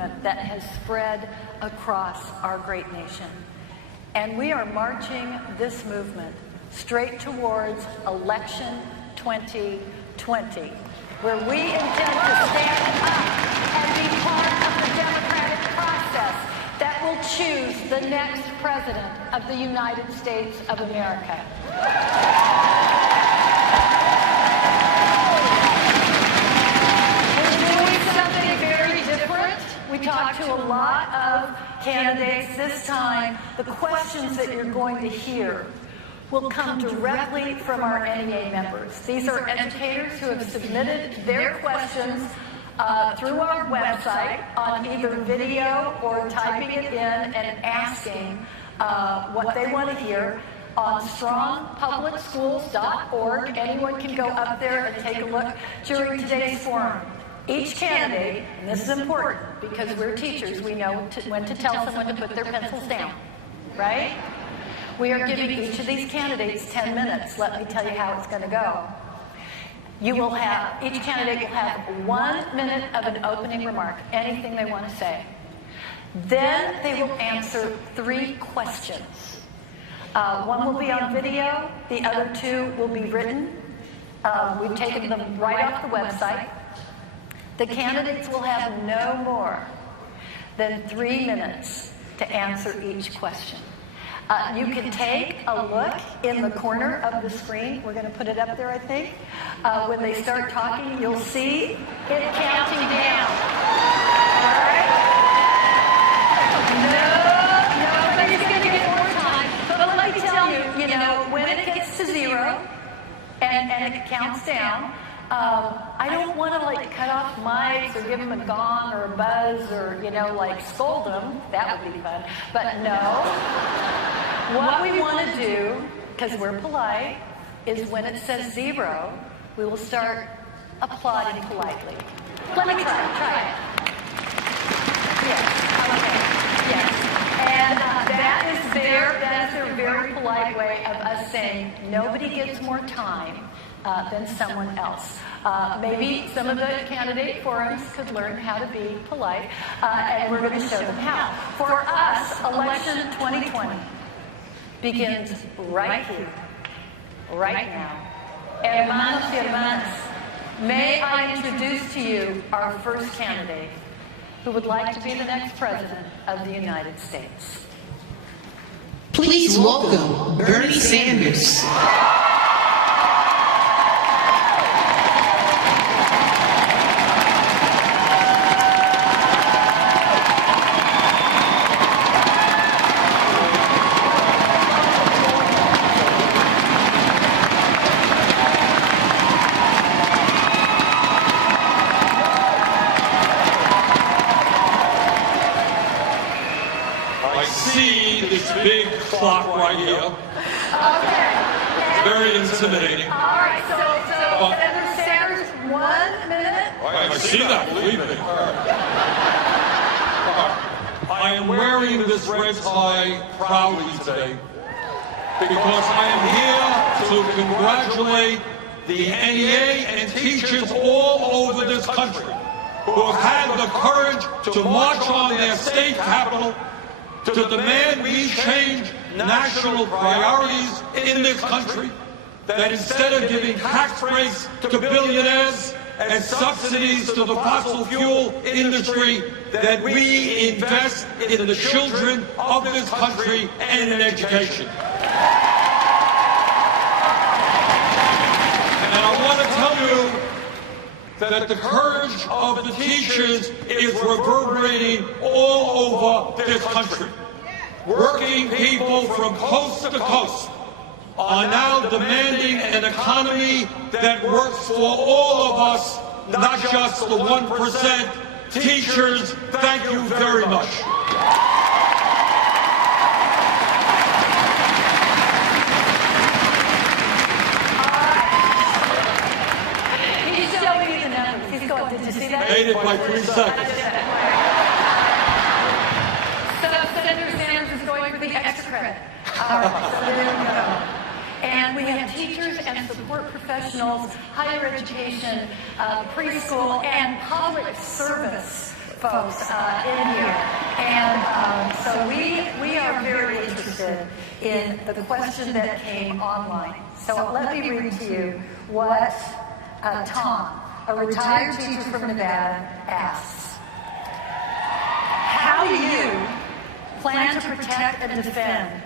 movement that has spread across our great nation. And we are marching this movement straight towards election 2020, where we intend to stand up and be part of the democratic process that will choose the next president of the United States of America. We talked to a lot of candidates. This time, the questions that you're going to hear will come directly from our NEA members. These are educators who have submitted their questions through our website on either video or typing it in and asking what they want to hear. On strongpublicschools.org, anyone can go up there and take a look during today's forum. Each candidate, and this is important because we're teachers, we know when to tell someone to put their pencils down, right? We are giving each of these candidates 10 minutes. Let me tell you how it's going to go. You will have, each candidate will have 1 minute of an opening remark, anything they want to say. Then they will answer 3 questions. One will be on video, the other 2 will be written. We've taken them right off the website. The candidates will have no more than 3 minutes to answer each question. You can take a look in the corner of the screen. We're going to put it up there, I think. When they start talking, you'll see it counting down. All right? Nobody's going to get more time. But let me tell you, when it gets to 0 and it counts down, I don't want to cut off mics or give them a gong or a buzz or scold them. That would be fun. But no, what we want to do, because we're polite, is when it says 0, we will start applauding politely. Let me try it. Yes. Okay. Yes. And that is their very polite way of us saying nobody gets more time than someone else. Maybe some of the candidate forums could learn how to be polite, and we're going to show them how. For us, election 2020 begins right here, right now. Hermanos y hermanas, may I introduce to you our first candidate who would like to be the next president of the United States. Please welcome Bernie Sanders. Big clock right here. Okay. It's very intimidating. All right, so Senator Sanders, 1 minute. I see that, believe me. I am wearing this red tie proudly today because I am here to congratulate the NEA and teachers all over this country who have had the courage to march on their state capital to demand we change national priorities in this country, that instead of giving tax breaks to billionaires and subsidies to the fossil fuel industry, that we invest in the children of this country and in education. And I want to tell you that the courage of the teachers is reverberating all over this country. Working people from coast to coast are now demanding an economy that works for all of us, not just the 1%. Teachers, thank you very much. Did you see that? Made it by 3 seconds. So Senator Sanders is going for the extra credit. All right, so there we go. And we have teachers and support professionals, higher education, preschool, and public service folks in here. And so we are very interested in the question that came online. So let me read to you what Tom, a retired teacher from Nevada, asks. How do you plan to protect and defend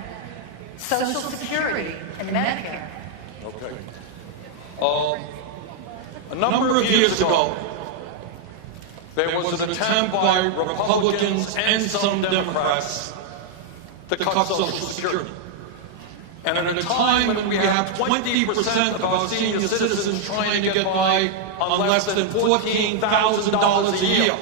Social Security and Medicare? Okay. A number of years ago, there was an attempt by Republicans and some Democrats to cut Social Security. And at a time when we have 20% of our senior citizens trying to get by on less than $14,000 a year,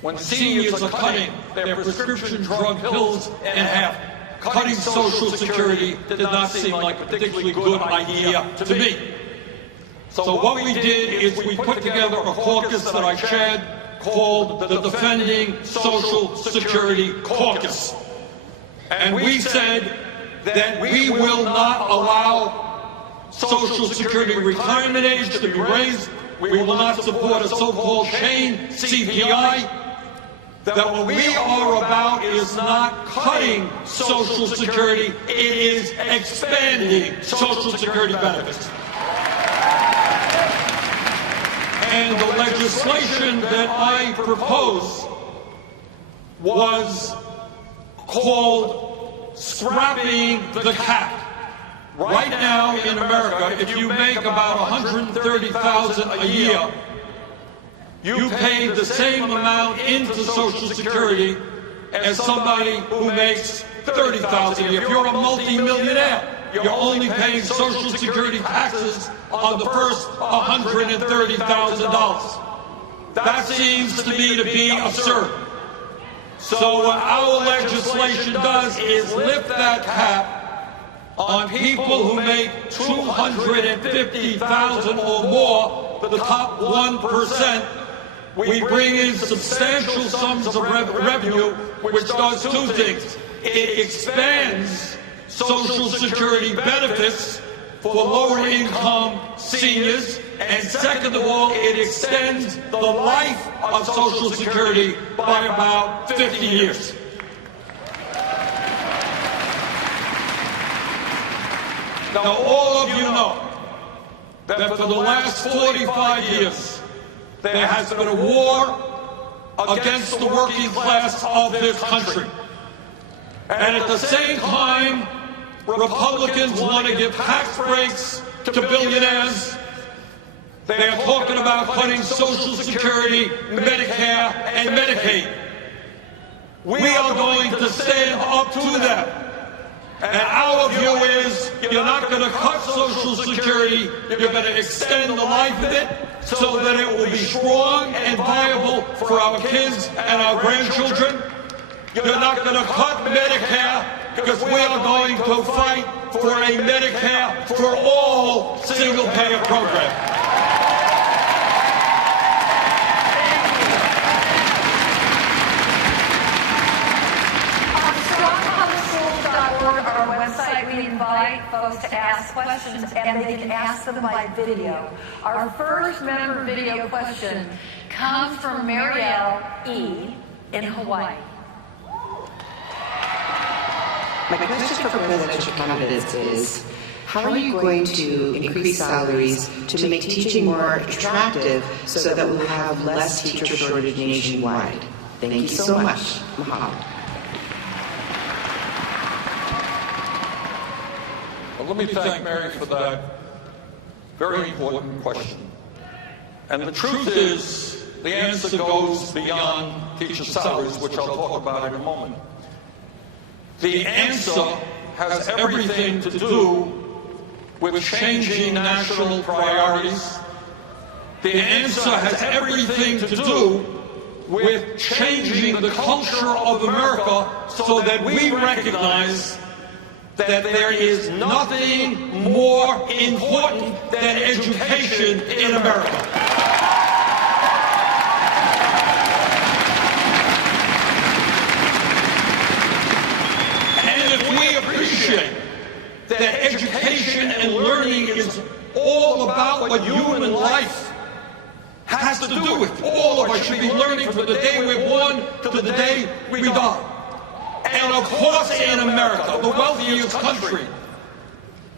when seniors are cutting their prescription drug pills in half, cutting Social Security did not seem like a particularly good idea to me. So what we did is we put together a caucus that I chaired called the Defending Social Security Caucus. And we said that we will not allow Social Security retirement age to be raised. We will not support a so-called chain CPI. That what we are about is not cutting Social Security, it is expanding Social Security benefits. And the legislation that I proposed was called scrapping the cap. Right now in America, if you make about $130,000 a year, you pay the same amount into Social Security as somebody who makes $30,000 a year. If you're a multi-millionaire, you're only paying Social Security taxes on the first $130,000. That seems to me to be absurd. So what our legislation does is lift that cap on people who make $250,000 or more, the top 1%. We bring in substantial sums of revenue, which does two things. It expands Social Security benefits for lower income seniors, and second of all, it extends the life of Social Security by about 50 years. Now, all of you know that for the last 45 years, there has been a war against the working class of this country. And at the same time, Republicans want to give tax breaks to billionaires. They are talking about cutting Social Security, Medicare, and Medicaid. We are going to stand up to them. And our view is, you're not going to cut Social Security, you're going to extend the life of it so that it will be strong and viable for our kids and our grandchildren. You're not going to cut Medicare because we are going to fight for a Medicare for all single-payer program. Our website, we invite folks to ask questions, and they can ask them by video. Our first member video question comes from Marielle E. in Hawaii. My question for presidential candidates is, how are you going to increase salaries to make teaching more attractive so that we'll have less teacher shortage nationwide? Thank you so much. Mahalo. Well, let me thank Mary for that very important question. And the truth is, the answer goes beyond teacher salaries, which I'll talk about in a moment. The answer has everything to do with changing national priorities. The answer has everything to do with changing the culture of America so that we recognize that there is nothing more important than education in America. And if we appreciate that education and learning is all about what human life has to do with. All of us should be learning from the day we're born to the day we die. And of course, in America, the wealthiest country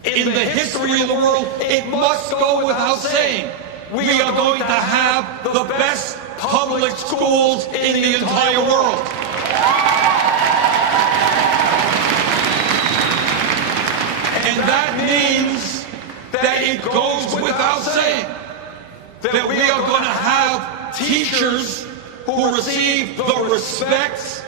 in the history of the world, it must go without saying, we are going to have the best public schools in the entire world. And that means that it goes without saying that we are going to have teachers who receive the respect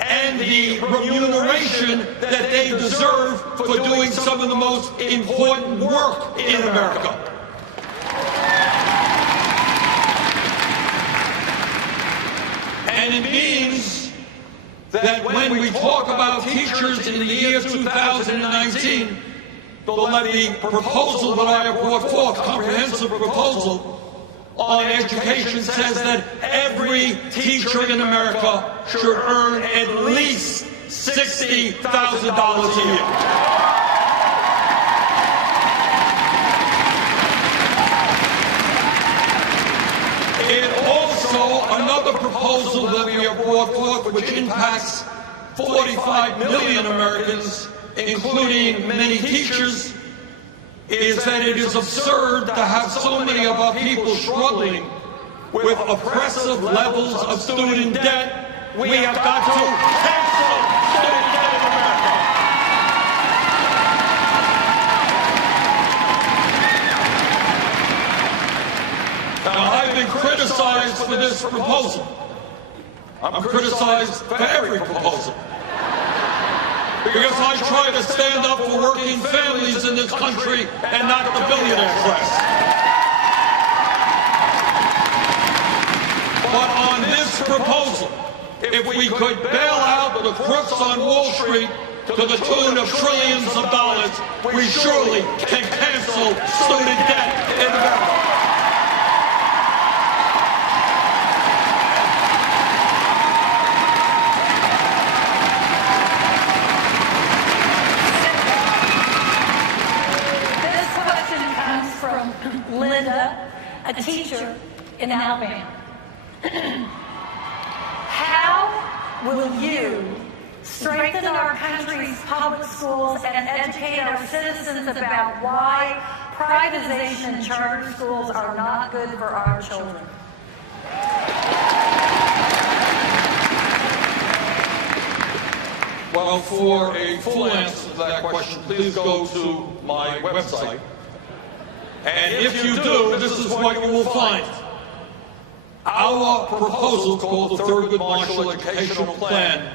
and the remuneration that they deserve for doing some of the most important work in America. And it means that when we talk about teachers in the year 2019, the levy proposal that I have brought forth, comprehensive proposal on education, says that every teacher in America should earn at least $60,000 a year. And also another proposal that we have brought forth, which impacts 45 million Americans, including many teachers, is that it is absurd to have so many of our people struggling with oppressive levels of student debt. We have got to cancel student debt in America. Now, I've been criticized for this proposal. I'm criticized for every proposal, because I try to stand up for working families in this country and not the billionaire class. But on this proposal, if we could bail out the crooks on Wall Street to the tune of trillions of dollars, we surely can cancel student debt in America. Linda, a teacher in Alabama. How will you strengthen our country's public schools and educate our citizens about why privatization and charter schools are not good for our children? Well, for a full answer to that question, please go to my website. And if you do, this is what you will find. Our proposal, called the Thurgood Marshall Educational Plan,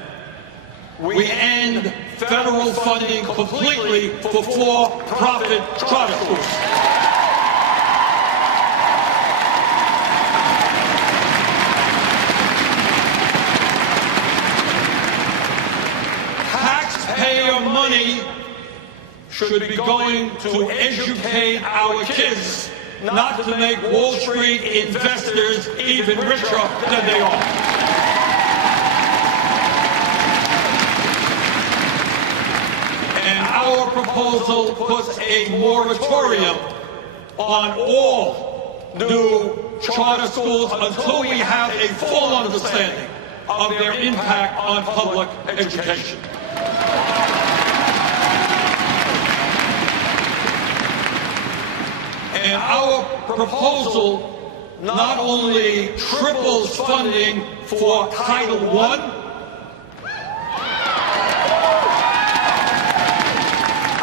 we end federal funding completely for for-profit charter schools. Taxpayer money should be going to educate our kids, not to make Wall Street investors even richer than they are. And our proposal puts a moratorium on all new charter schools until we have a full understanding of their impact on public education. And our proposal not only triples funding for Title I,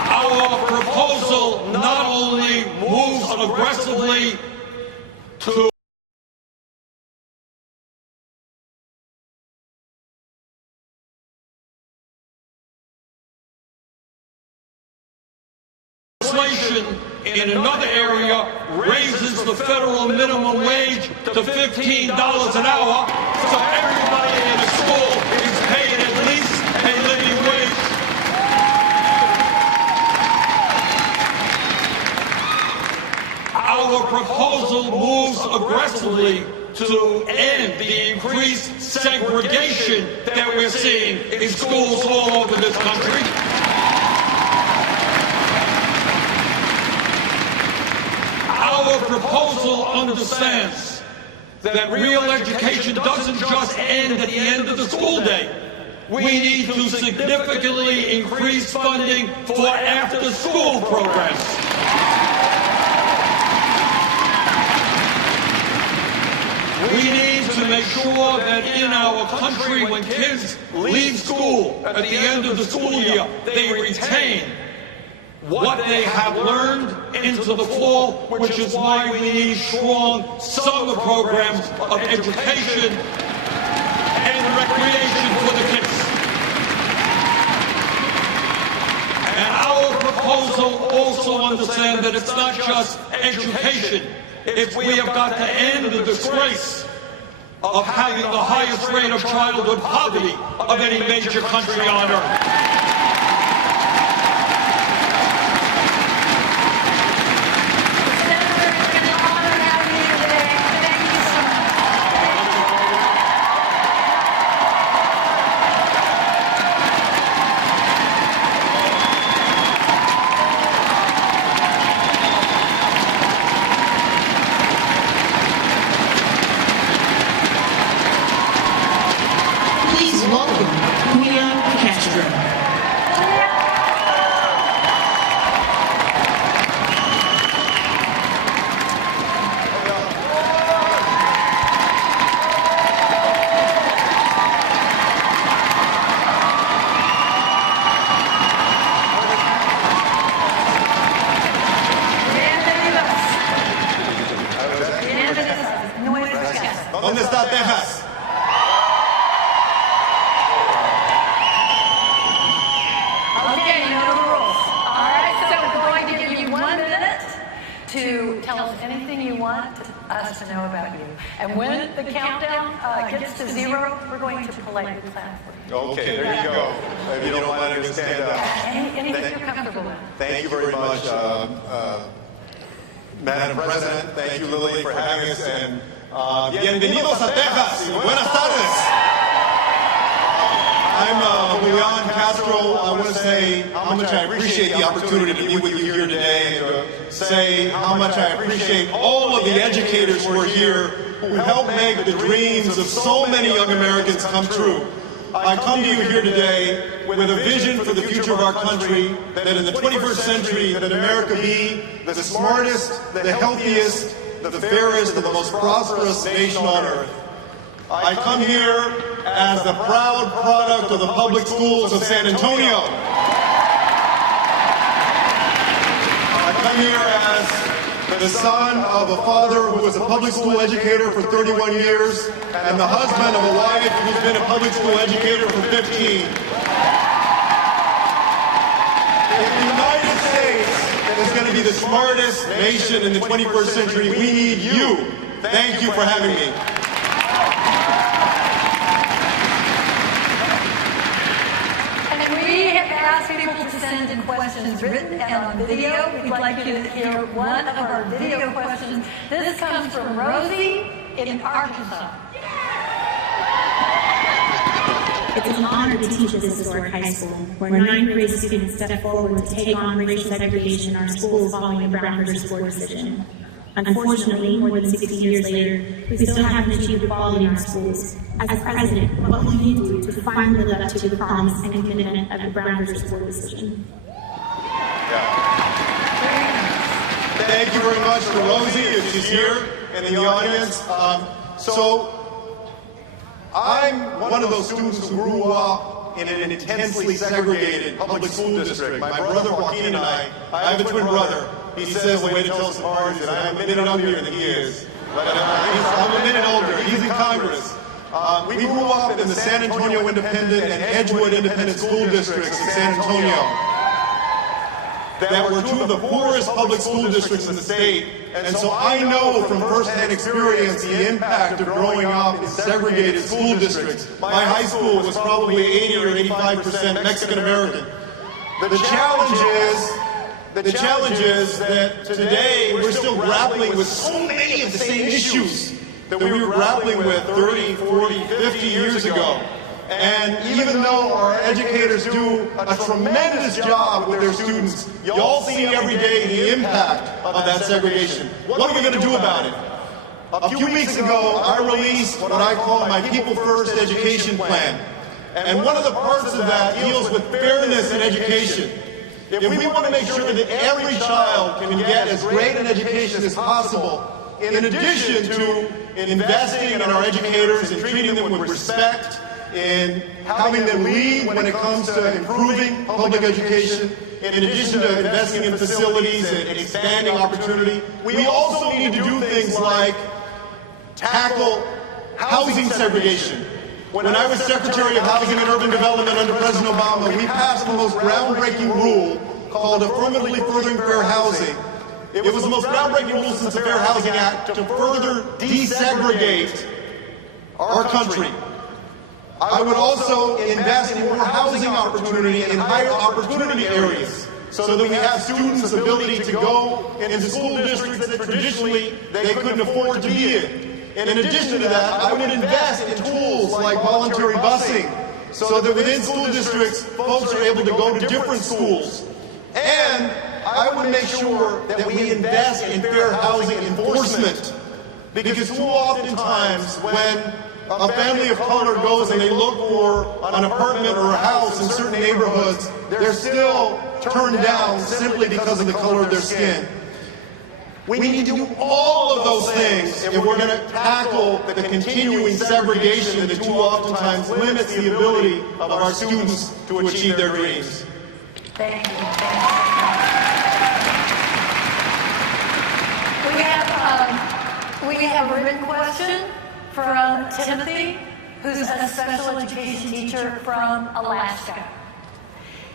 our proposal not only moves aggressively to in another area raises the federal minimum wage to $15 an hour, so everybody in the school is paid at least a living wage. Our proposal moves aggressively to end the increased segregation that we're seeing in schools all over this country. Our proposal understands that real education doesn't just end at the end of the school day. We need to significantly increase funding for after-school programs. We need to make sure that in our country, when kids leave school at the end of the school year, they retain what they have learned into the fall, which is why we need strong summer programs of education and recreation for the kids. And our proposal also understands that it's not just education. We have got to end the disgrace of having the highest rate of childhood poverty of any major country on earth. ¿Dónde está Texas? Okay, you know the rules. All right, so we're going to give you 1 minute to tell us anything you want us to know about you. And when the countdown gets to 0, we're going to politely clap for you. Okay, there you go. If you don't mind, I'm going to stand up. Anything you're comfortable with. Thank you very much, Madam President. Thank you, Lily, for having us. And bienvenidos a Texas. Buenas tardes. I'm Julian Castro. I want to say how much I appreciate the opportunity to be with you here today, and to say how much I appreciate all of the educators who are here, who help make the dreams of so many young Americans come true. I come to you here today with a vision for the future of our country, that in the 21st century, that America be the smartest, the healthiest, the fairest, and the most prosperous nation on earth. I come here as the proud product of the public schools of San Antonio. I come here as the son of a father who was a public school educator for 31 years and the husband of a wife who's been a public school educator for 15. If the United States is going to be the smartest nation in the 21st century, we need you. Thank you for having me. Ask people to send in questions written and on video. We'd like you to hear one of our video questions. This comes from Rosie in Arkansas. It's an honor to teach at this historic high school, where 9th grade students step forward to take on racial segregation in our schools following the Brown v. Board decision. Unfortunately, more than 60 years later, we still haven't achieved equality in our schools. As president, what will you do to finally live up to the promise and commitment of the Brown v. Board decision? Thank you very much to Rosie, if she's here and in the audience. I'm one of those students who grew up in an intensely segregated public school district. My brother Joaquin and I have a twin brother. He says the way to tell us apart is that I'm a minute younger than he is. But I'm a minute older. He's in Congress. We grew up in the San Antonio Independent and Edgewood Independent School Districts in San Antonio that were two of the poorest public school districts in the state. And so I know from firsthand experience the impact of growing up in segregated school districts. My high school was probably 80 or 85% Mexican American. The challenge is that today we're still grappling with so many of the same issues that we were grappling with 30, 40, 50 years ago. And even though our educators do a tremendous job with their students, y'all see every day the impact of that segregation. What are we going to do about it? A few weeks ago, I released what I call my People First Education Plan. And one of the parts of that deals with fairness in education. If we want to make sure that every child can get as great an education as possible, in addition to investing in our educators and treating them with respect, in having them lead when it comes to improving public education, in addition to investing in facilities and expanding opportunity, we also need to do things like tackle housing segregation. When I was Secretary of Housing and Urban Development under President Obama, we passed the most groundbreaking rule called Affirmatively Furthering Fair Housing. It was the most groundbreaking rule since the Fair Housing Act to further desegregate our country. I would also invest in more housing opportunity in higher opportunity areas so that we have students' ability to go into school districts that traditionally they couldn't afford to be in. In addition to that, I would invest in tools like voluntary busing so that within school districts, folks are able to go to different schools. And I would make sure that we invest in fair housing enforcement, because too often times when a family of color goes and they look for an apartment or a house in certain neighborhoods, they're still turned down simply because of the color of their skin. We need to do all of those things if we're going to tackle the continuing segregation that too oftentimes limits the ability of our students to achieve their dreams. Thank you. We have a written question from Timothy, who's a special education teacher from Alaska.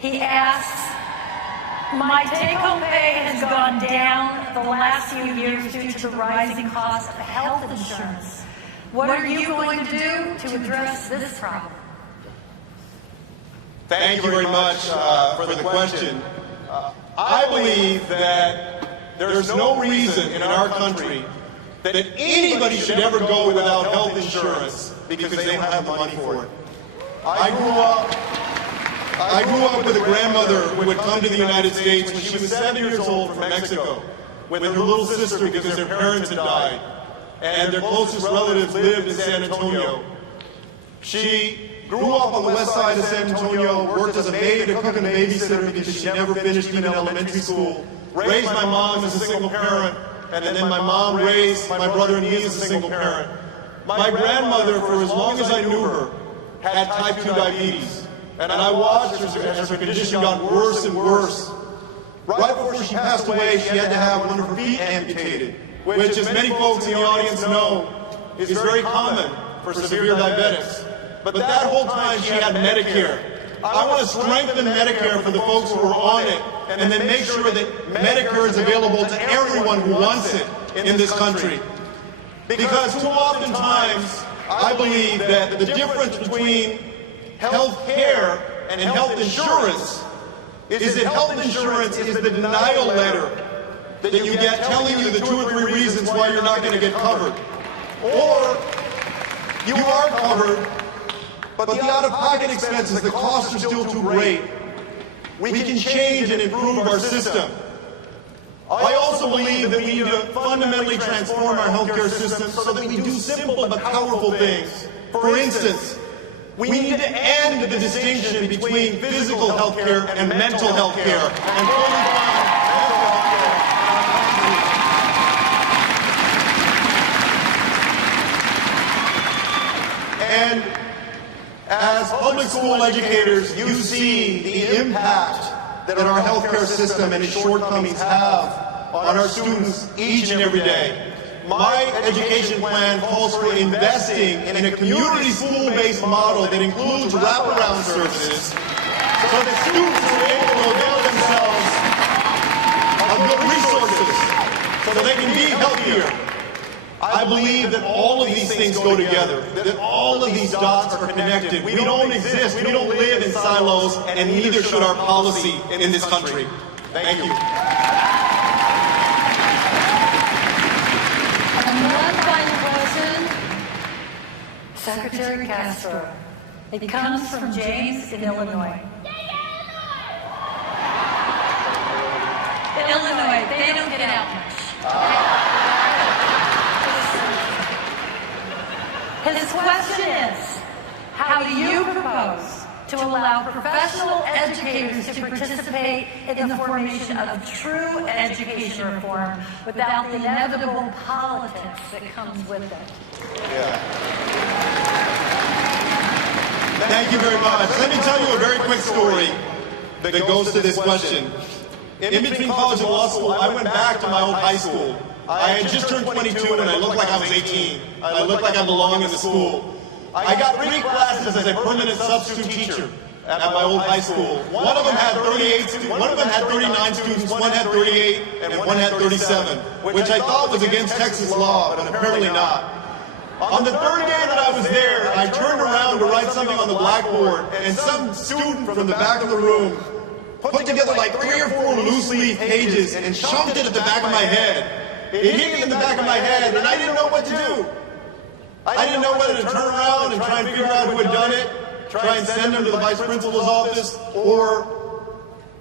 He asks, my take-home pay has gone down the last few years due to the rising cost of health insurance. What are you going to do to address this problem? Thank you very much for the question. I believe that there's no reason in our country that anybody should ever go without health insurance because they don't have the money for it. I grew up with a grandmother who had come to the United States when she was 7 years old from Mexico with her little sister because their parents had died and their closest relatives lived in San Antonio. She grew up on the west side of San Antonio, worked as a maid, a cook, and a babysitter because she never finished even elementary school, raised my mom as a single parent, and then my mom raised my brother and me as a single parent. My grandmother, for as long as I knew her, had type 2 diabetes. And I watched as her condition got worse and worse. Right before she passed away, she had to have one of her feet amputated, which, as many folks in the audience know, is very common for severe diabetics. But that whole time she had Medicare. I want to strengthen Medicare for the folks who are on it, and then make sure that Medicare is available to everyone who wants it in this country. Because too often times, I believe that the difference between health care and health insurance is that health insurance is the denial letter that you get telling you the 2 or 3 reasons why you're not going to get covered. Or you are covered, but the out-of-pocket expenses, the costs are still too great. We can change and improve our system. I also believe that we need to fundamentally transform our healthcare system so that we do simple but powerful things. For instance, we need to end the distinction between physical health care and mental health care and fully fund mental health care. And as public school educators, you see the impact that our healthcare system and its shortcomings have on our students each and every day. My education plan calls for investing in a community school-based model that includes wraparound services so that students are able to avail themselves of good resources so that they can be healthier. I believe that all of these things go together, that all of these dots are connected. We don't exist, we don't live in silos, and neither should our policy in this country. Thank you. One final question, Secretary Castro. It comes from James in Illinois. Illinois, they don't get out much. His question is, how do you propose to allow professional educators to participate in the formation of true education reform without the inevitable politics that comes with it? Yeah. Thank you very much. Let me tell you a very quick story that goes to this question. In between college and law school, I went back to my old high school. I had just turned 22 and I looked like I was 18. I looked like I belonged in the school. I got 3 classes as a permanent substitute teacher at my old high school. One of them had 39 students, one had 38, and one had 37, which I thought was against Texas law, but apparently not. On the 3rd day that I was there, I turned around to write something on the blackboard, and some student from the back of the room put together like 3 or 4 loose leaf pages and shoved it at the back of my head. It hit me in the back of my head, and I didn't know what to do. I didn't know whether to turn around and try and figure out who had done it, try and send him to the vice principal's office, or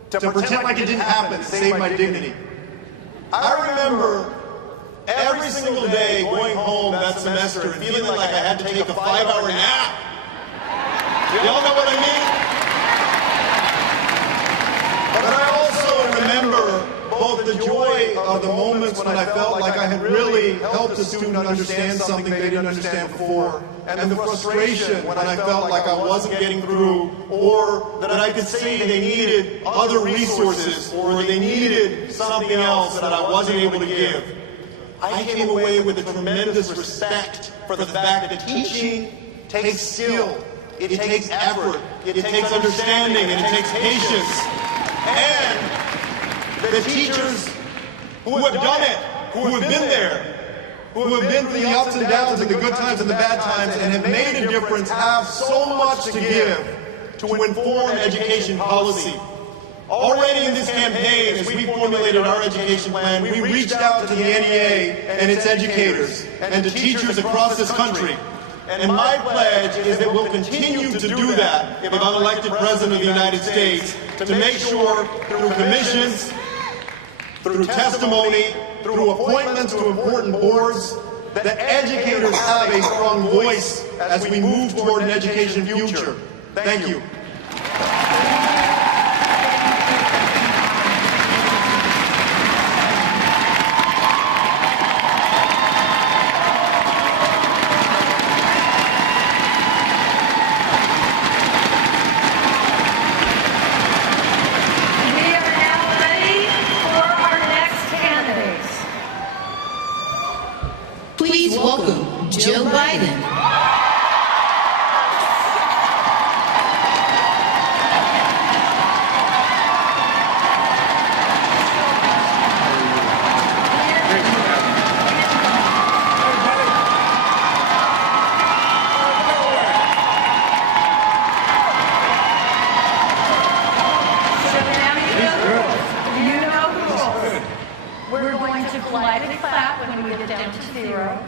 to pretend like it didn't happen to save my dignity. I remember every single day going home that semester and feeling like I had to take a 5-hour nap. Y'all know what I mean? But I also remember both the joy of the moments when I felt like I had really helped a student understand something they didn't understand before, and the frustration when I felt like I wasn't getting through, or that I could see they needed other resources, or they needed something else that I wasn't able to give. I came away with a tremendous respect for the fact that teaching takes skill, it takes effort, it takes understanding, and it takes patience. And the teachers who have done it, who have been there, who have been through the ups and downs and the good times and the bad times and have made a difference, have so much to give to inform education policy. Already in this campaign, as we formulated our education plan, we reached out to the NEA and its educators and to teachers across this country. And my pledge is that we'll continue to do that if I'm elected President of the United States, to make sure through commissions, through testimony, through appointments to important boards, that educators have a strong voice as we move toward an education future. Thank you. Please welcome Joe Biden.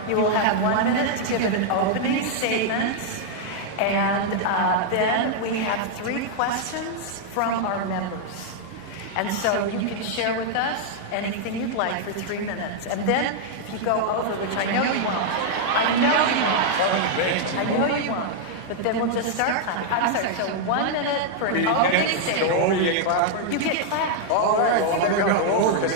You will have 1 minute to give an opening statement, and then we have 3 questions from our members. And so you can share with us anything you'd like for 3 minutes. And then if you go over, which I know you won't, but then we'll just start time. I'm sorry, so 1 minute for an opening statement. You get clapped. All right, well, I'm going to go over this.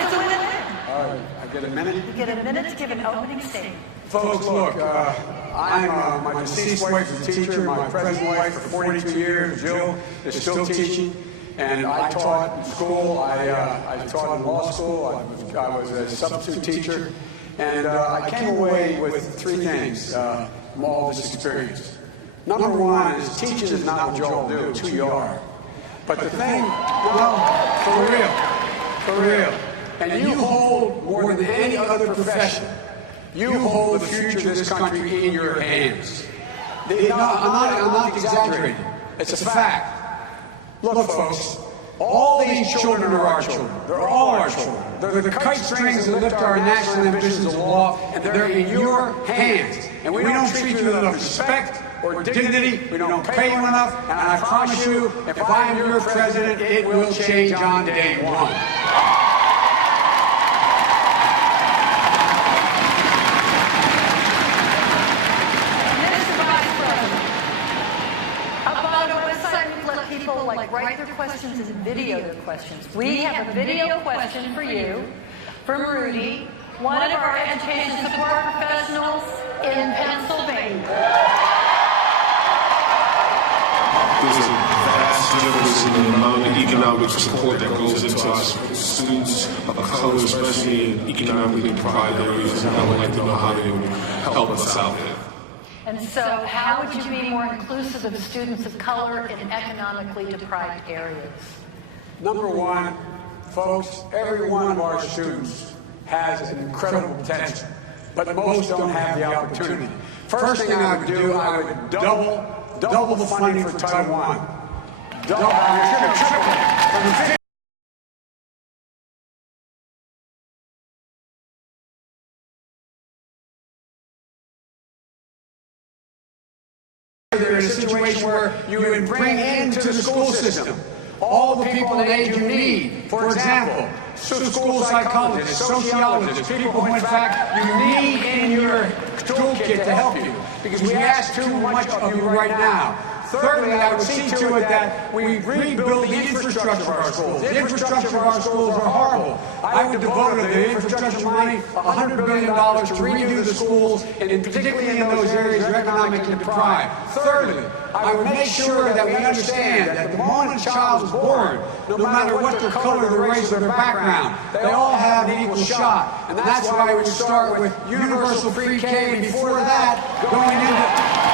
It's a win-win. I get a minute? You get a minute to give an opening statement. Folks, look, I'm my deceased wife is a teacher. My present wife for 42 years, Jill, is still teaching. And I taught in school. I taught in law school. I was a substitute teacher. And I came away with 3 things from all this experience. Number 1 is teaching is not what you all do, it's who you are. But the thing, for real. And you hold, more than any other profession, you hold the future of this country in your hands. I'm not exaggerating. It's a fact. Look, folks, all these children are our children. They're all our children. They're the kite strings that lift our national ambitions aloft, and they're in your hands. And we don't treat you with enough respect or dignity. We don't pay you enough. And I promise you, if I am your president, it will change on day 1. questions and video their questions. We have a video question for you from Rudy, one of our education support professionals in Pennsylvania. There's a vast difference in the amount of economic support that goes into our students of color, especially in economically deprived areas, and I would like to know how they would help us out there. And so how would you be more inclusive of students of color in economically deprived areas? Number one, folks, every one of our students has an incredible potential, but most don't have the opportunity. First thing I would do, I would double the funding for Title I. Triple. They're in a situation where you would bring into the school system all the people in age you need. For example, school psychologists, sociologists, people who in fact you need in your toolkit to help you, because we ask too much of you right now. Thirdly, I would see to it that we rebuild the infrastructure of our schools. The infrastructure of our schools are horrible. I would devote to the infrastructure money $100 billion to redo the schools, and particularly in those areas that are economically deprived. Thirdly, I would make sure that we understand that the moment a child is born, no matter what their color, their race, or their background, they all have an equal shot. And that's why we start with universal pre-K, and before that, going into...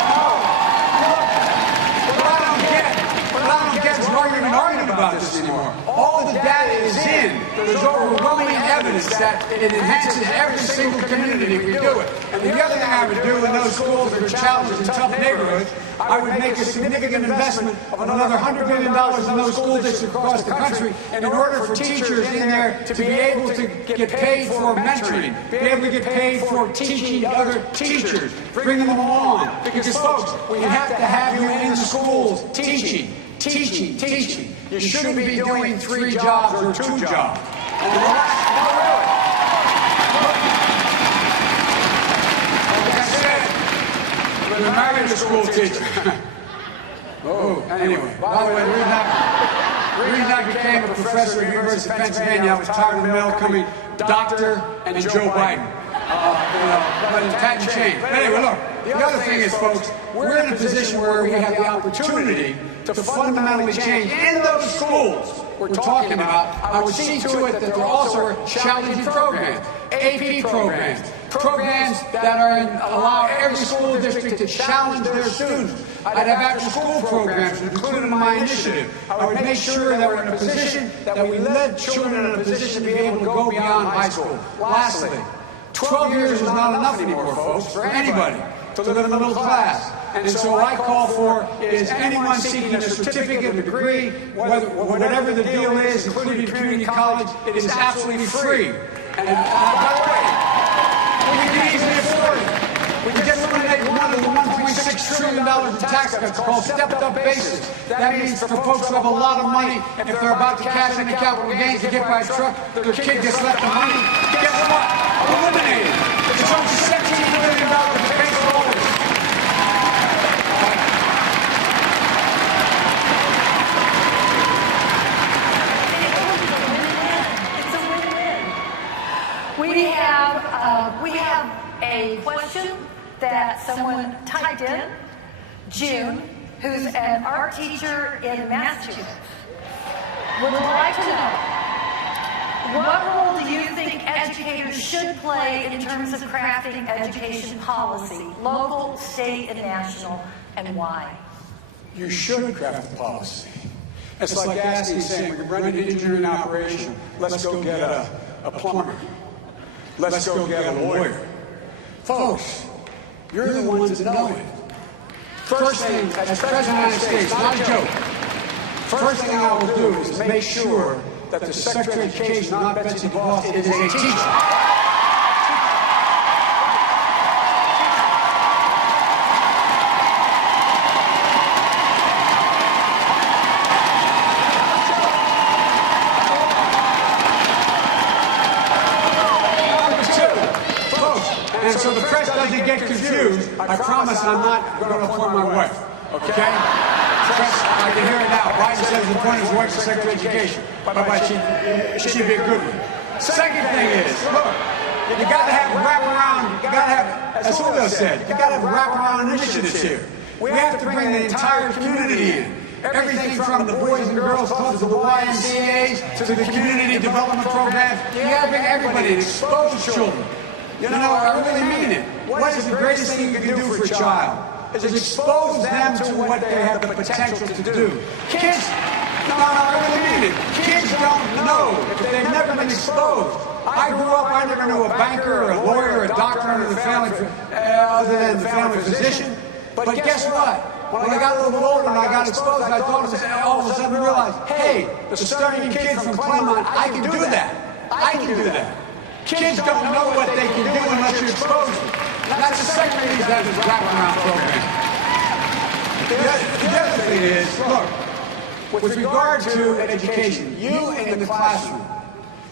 What I don't get is why you're even arguing about this anymore. All the data is in. There's overwhelming evidence that it enhances every single community if we do it. And the other thing I would do in those schools that are challenged in tough neighborhoods, I would make a significant investment of another $100 billion in those school districts across the country in order for teachers in there to be able to get paid for mentoring, be able to get paid for teaching other teachers, bringing them along. Because, folks, we have to have you in the schools teaching. You shouldn't be doing 3 jobs or 2 jobs. And the last, like I said, when I married a school teacher. Anyway, by the way, the reason I became a professor at the University of Pennsylvania, I was tired of the mail coming Dr. and Joe Biden. But it hadn't changed. But anyway, look, the other thing is, folks, we're in a position where we have the opportunity to fundamentally change in those schools we're talking about. I would see to it that there also are challenging programs, AP programs, programs that allow every school district to challenge their students. I'd have after-school programs included in my initiative. I would make sure that we're in a position that we led children in a position to be able to go beyond high school. Lastly, 12 years is not enough anymore, folks, for anybody to live in the middle class. And so what I call for is anyone seeking a certificate, a degree, whatever the deal is, including community college, it is absolutely free. And by the way, we can easily afford it. We can just eliminate one of the $1.6 trillion in tax cuts called stepped-up basis. That means for folks who have a lot of money, if they're about to cash in the capital gains to get by a truck, their kid gets left the money. Guess what? Eliminated. It's only $17 million to pay for all of it. It's a win-win. We have a question that someone typed in, June, who's an art teacher in Massachusetts, would like to know, what role do you think educators should play in terms of crafting education policy, local, state, and national, and why? You should craft a policy. It's like asking, saying, we run an engineering operation, let's go get a plumber. Let's go get a lawyer. Folks, you're the ones that know it. First thing, as President of the United States, not a joke, first thing I will do is make sure that the Secretary of Education, not Betsy DeVos, is a teacher. And so the press doesn't get confused. I promise I'm not going to appoint my wife. Okay? I can hear it now. Biden says the point is work for Secretary of Education. But she should be a good one. Second thing is, look, you got to have wraparound, you got to have, as Julio said, you got to have wraparound initiatives here. We have to bring the entire community in. Everything from the Boys and Girls Clubs to the YMCAs to the community development programs. You got to bring everybody in, expose children. You know, I really mean it. What is the greatest thing you can do for a child? Is expose them to what they have the potential to do. Kids, no, I really mean it. Kids don't know if they've never been exposed. I grew up, I never knew a banker or a lawyer or a doctor other than the family physician. But guess what? When I got a little older and I got exposed, I thought all of a sudden realized, hey, the studying kid from Claremont, I can do that. I can do that. Kids don't know what they can do unless you expose them. That's the second thing that is wraparound program. The other thing is, look, with regard to education, you in the classroom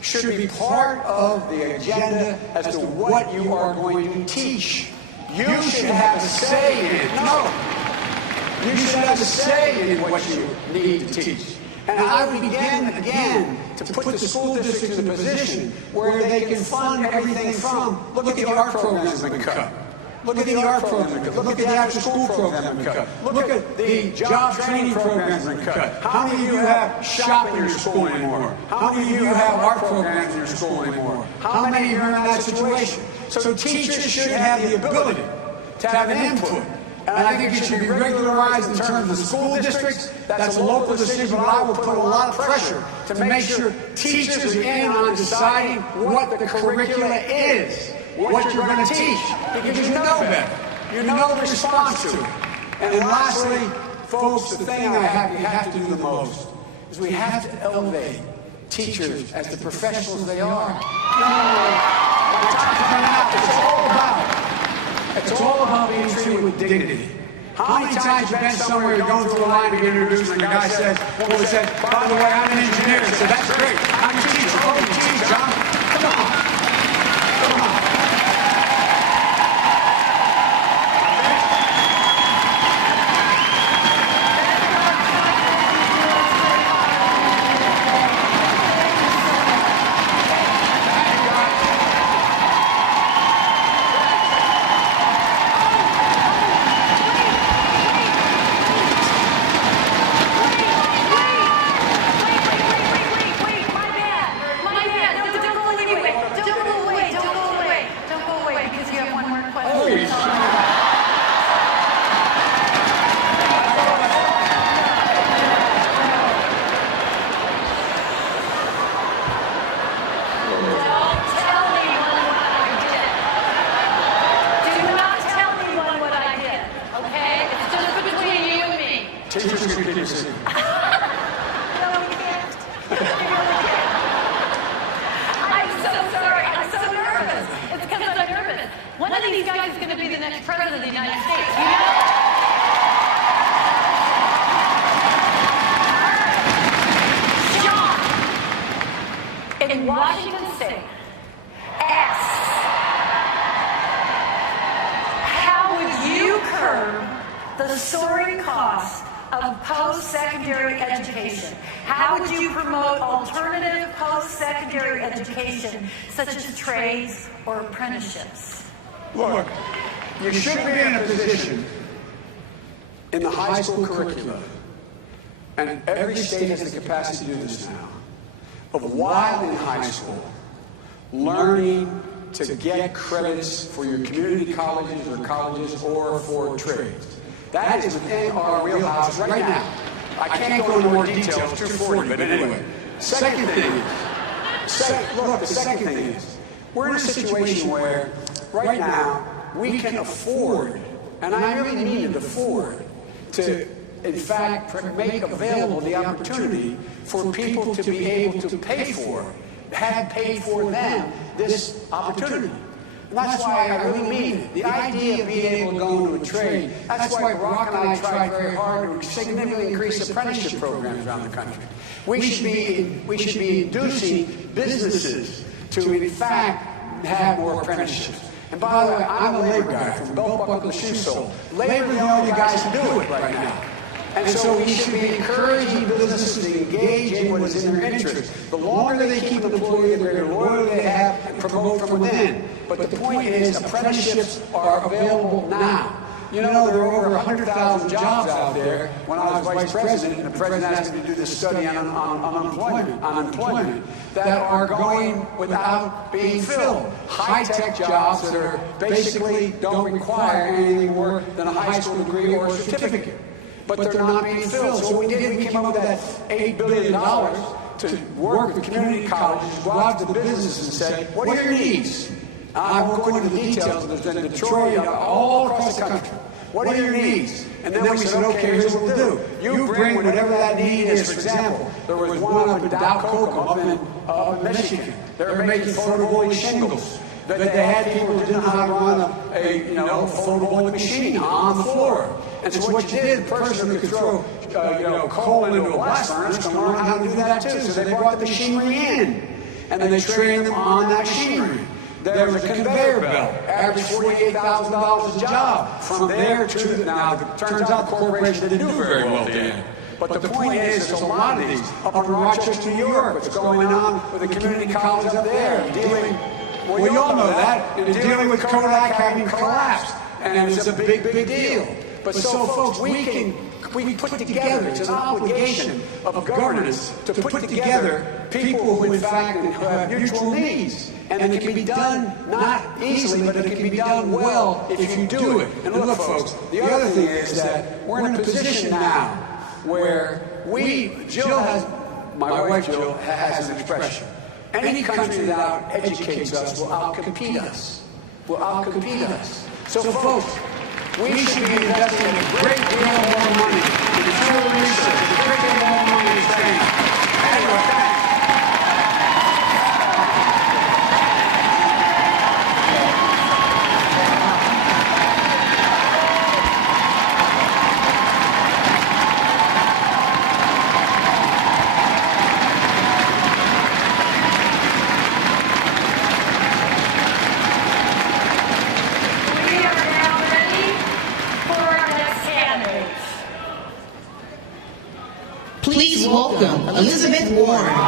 should be part of the agenda as to what you are going to teach. You should have a say in it. No. You should have a say in what you need to teach. And I would begin again to put the school districts in a position where they can fund everything from, look at the art programs that we cut. Look at the art program we cut. Look at the after school program we cut. Look at the job training programs we cut. How many of you have shop in your school anymore? How many of you have art programs in your school anymore? How many of you are in that situation? So teachers should have the ability to have an input. And I think it should be regularized in terms of the school districts. That's a local decision, but I will put a lot of pressure to make sure teachers are in on deciding what the curricula is, what you're going to teach, because you know better. You know the response to it. And lastly, folks, the thing we have to do the most is we have to elevate teachers as the professionals they are. My time's running out. It's all about being treated with dignity. How many times you been somewhere, you're going through a line to get introduced, and the guy says, by the way, I'm an engineer. So that's great. I'm a teacher. Oh, geez, John. Come on. In Washington State, asks, how would you curb the soaring cost of post-secondary education? How would you promote alternative post-secondary education, such as trades or apprenticeships? Look, you should be in a position in the high school curriculum, and every state has the capacity to do this now, of while in high school, learning to get credits for your community colleges or for trades. That is within our wheelhouse right now. I can't go into more details, 240, but anyway. Second thing is, we're in a situation where right now we can afford, and I really mean it, afford, to in fact make available the opportunity for people to be able to pay for, have paid for them this opportunity. And that's why I really mean it. The idea of being able to go into a trade, that's why Brock and I tried very hard to significantly increase apprenticeship programs around the country. We should be inducing businesses to in fact have more apprenticeships. And by the way, I'm a labor guy from belt buckle to shoe sole. Labor is the only guys who do it right now. And so we should be encouraging businesses to engage in what is in their interest. The longer they keep an employee, the greater loyalty they have and promote from within. But the point is, apprenticeships are available now. You know, there are over 100,000 jobs out there. When I was vice president, and the president asked me to do this study on unemployment, that are going without being filled. High-tech jobs that are basically don't require anything more than a high school degree or a certificate. But they're not being filled. So what we did, we came up with that $8 billion to work with community colleges, go out to the businesses and say, what are your needs? I won't go into the details, but there's in Detroit, all across the country. What are your needs? And then we said, okay, here's what we'll do. You bring whatever that need is. For example, there was one up in Dow Kokum up in Michigan. They were making photovoltaic shingles. They had people who didn't know how to run a photovoltaic machine on the floor. And so what you did, the person who could throw coal into a blast furnace can learn how to do that too. So they brought the machinery in, and then they trained them on that machinery. There was a conveyor belt, average $48,000 a job. From there to the, now, it turns out the corporation didn't do very well then. But the point is, there's a lot of these. Up in Rochester, New York, what's going on with the community college up there, dealing, well, you all know that, dealing with Kodak having collapsed. And it's a big, big deal. But so, folks, we put together, it's an obligation of governance to put together people who, in fact, have mutual needs. And it can be done not easily, but it can be done well if you do it. And look, folks, the other thing is that we're in a position now where my wife Jill has an expression. Any country that educates us will outcompete us. So, folks, we should be investing a great deal more money in field research, a great deal more money in training. Anyway, thanks. Please welcome Elizabeth Warren.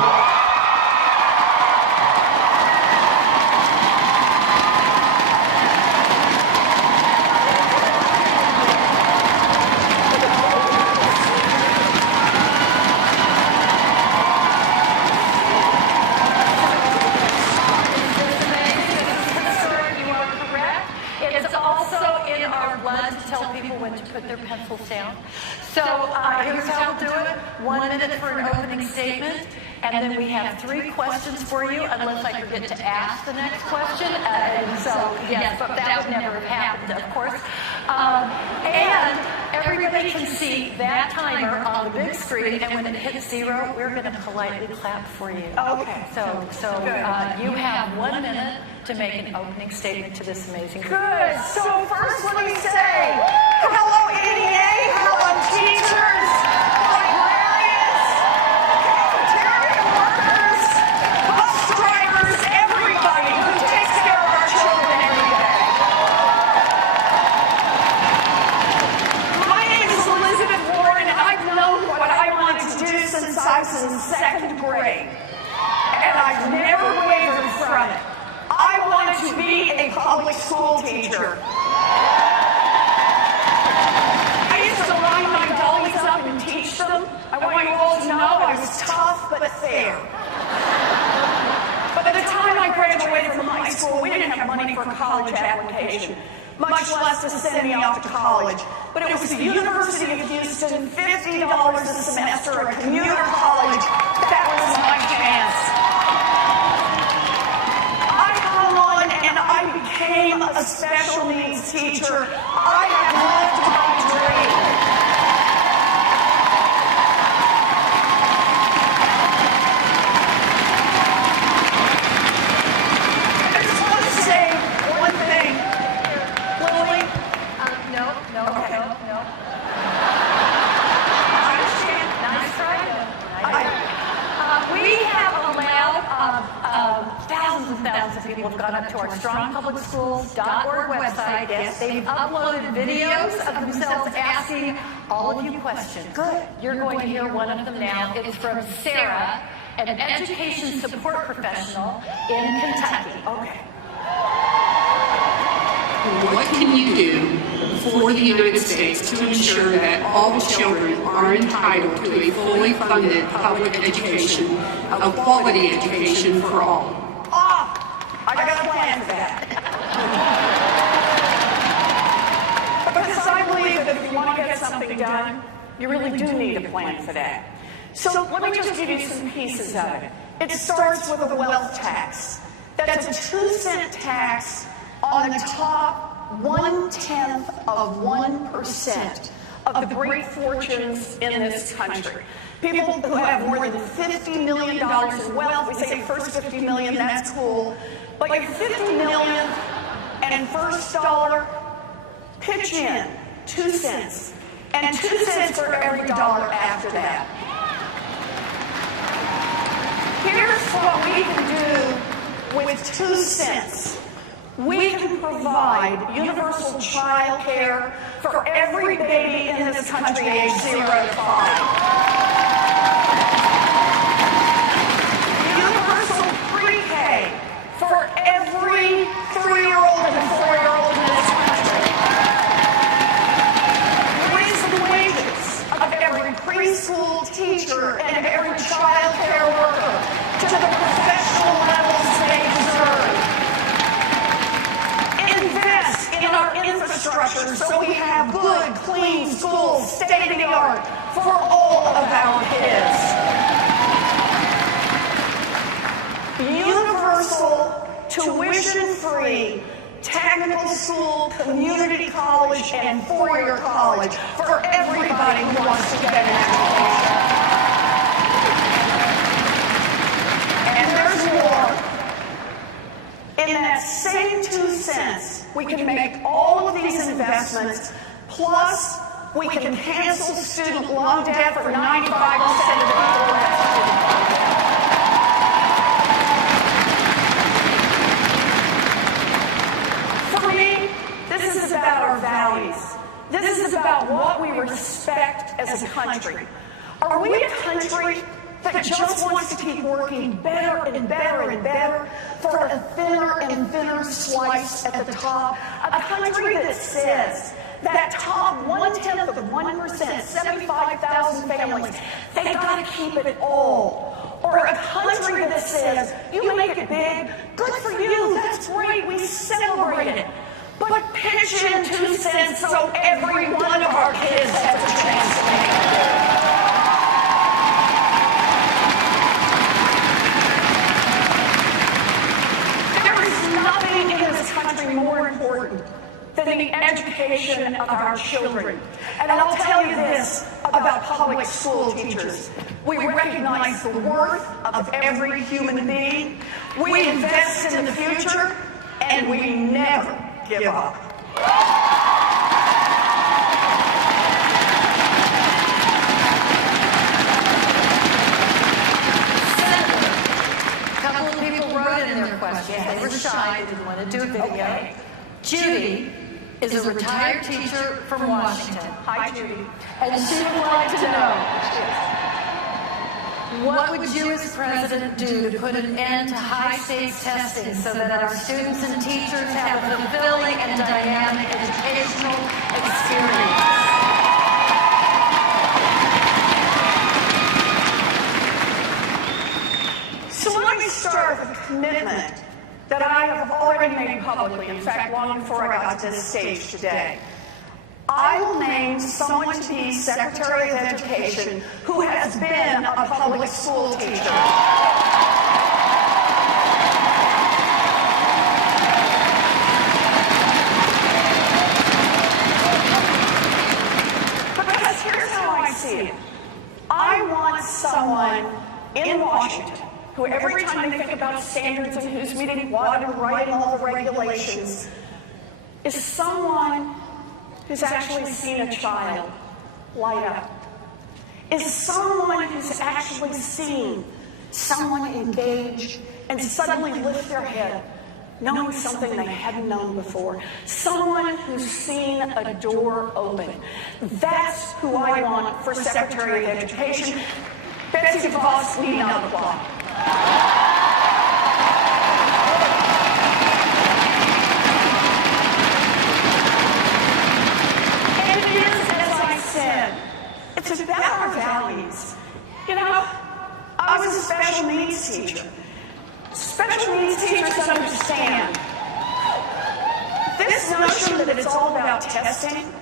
Put their pencils down. So here's how we'll do it. 1 minute for an opening statement, and then we have 3 questions for you, unless I forget to ask the next question. And so, yes, but that would never have happened, of course. And everybody can see that timer on the big screen, and when it hits 0, we're going to politely clap for you. Okay. So you have 1 minute to make an opening statement to this amazing group. Good. So first, let me say, hello, NEA, hello, teachers, librarians, cafeteria workers, bus drivers, everybody who takes care of our children every day. My name is Elizabeth Warren, and I've known what I wanted to do since I was in 2nd grade, and I've never wavered from it. I wanted to be a public school teacher. I used to line my dollies up and teach them. I want you all to know I was tough but fair. But by the time I graduated from high school, we didn't have money for a college application, much less to send me off to college. But it was the University of Houston, $50 a semester, a commuter college. That was my chance. And I became a special needs teacher. I have lived my dream. I just want to say one thing. Lily? No. I understand. Nice try. We have allowed thousands and thousands of people to go gone up to our strongpublicschools.org website. Yes, they've uploaded videos of themselves asking all of you questions. Good. You're going to hear one of them now. It's from Sarah, an education support professional in Kentucky. Okay. What can you do for the United States to ensure that all children are entitled to a fully funded public education, a quality education for all? I got a plan for that. Because I believe that if you want to get something done, you really do need a plan for that. So let me just give you some pieces of it. It starts with a wealth tax. That's a 2-cent tax on the top 1/10 of 1% of the great fortunes in this country. People who have more than $50 million in wealth, we say first $50 million, that's cool. But your $50 million and first dollar, pitch in 2 cents. And 2 cents for every dollar after that. Here's what we can do with 2 cents. We can provide universal child care for every baby in this country aged 0 to 5. Universal pre-K for every 3-year-old and 4-year-old in this country. Raise the wages of every preschool teacher and every child care worker to the professional levels they deserve. Invest in our infrastructure so we have good, clean schools, state-of-the-art, for all of our kids. Universal, tuition-free, technical school, community college, and four-year college for everybody who wants to get an education. And there's more. In that same 2 cents, we can make all of these investments, plus we can cancel student loan debt for 95% of the people who have student loan debt. For me, this is about our values. This is about what we respect as a country. Are we a country that just wants to keep working better and better and better for a thinner and thinner slice at the top? A country that says that top 1/10 of 1%, 75,000 families, they got to keep it all. Or a country that says, you make it big, good for you, that's great, we celebrate it. But pitch in 2 cents so every one of our kids has a chance to make it big. Nothing in this country more important than the education of our children. And I'll tell you this about public school teachers. We recognize the worth of every human being. We invest in the future, and we never give up. They were shy, they didn't want to do a video. Okay. Judy is a retired teacher from Washington. Hi, Judy. And she would like to know, what would you as president do to put an end to high-stakes testing so that our students and teachers have a fulfilling and dynamic educational experience? So let me start with a commitment that I have already made publicly, in fact, long before I got to this stage today. I will name someone to be Secretary of Education who has been a public school teacher. Because here's how I see it. I want someone in Washington who every time they think about standards and who's meeting what and writing all the regulations, is someone who's actually seen a child light up. Is someone who's actually seen someone engage and suddenly lift their head knowing something they hadn't known before, someone who's seen a door open. That's who I want for Secretary of Education. Betsy DeVos, need not apply. And it is, as I said, it's about our values. You know, I was a special needs teacher. Special needs teachers understand this notion that it's all about testing,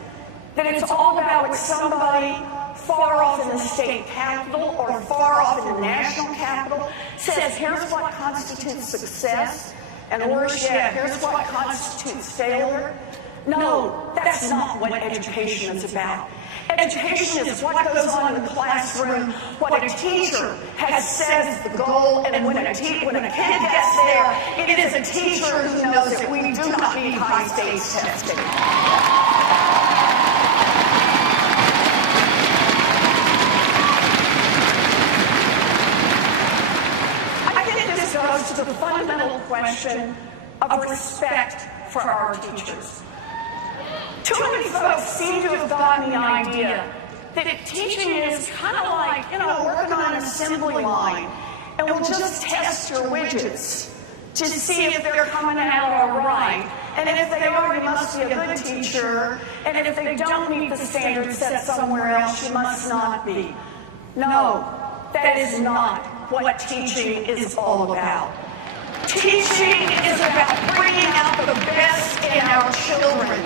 that it's all about what somebody far off in the state capital or far off in the national capital says, here's what constitutes success, and worse yet, here's what constitutes failure. No, that's not what education is about. Education is what goes on in the classroom, what a teacher has said is the goal, and when a kid gets there, it is a teacher who knows that we do not need high-stakes testing. I think this goes to the fundamental question of respect for our teachers. Too many folks seem to have gotten the idea that teaching is kind of like, working on an assembly line, and we'll just test your widgets to see if they're coming out all right. And if they are, you must be a good teacher. And if they don't meet the standards set somewhere else, you must not be. No, that is not what teaching is all about. Teaching is about bringing out the best in our children.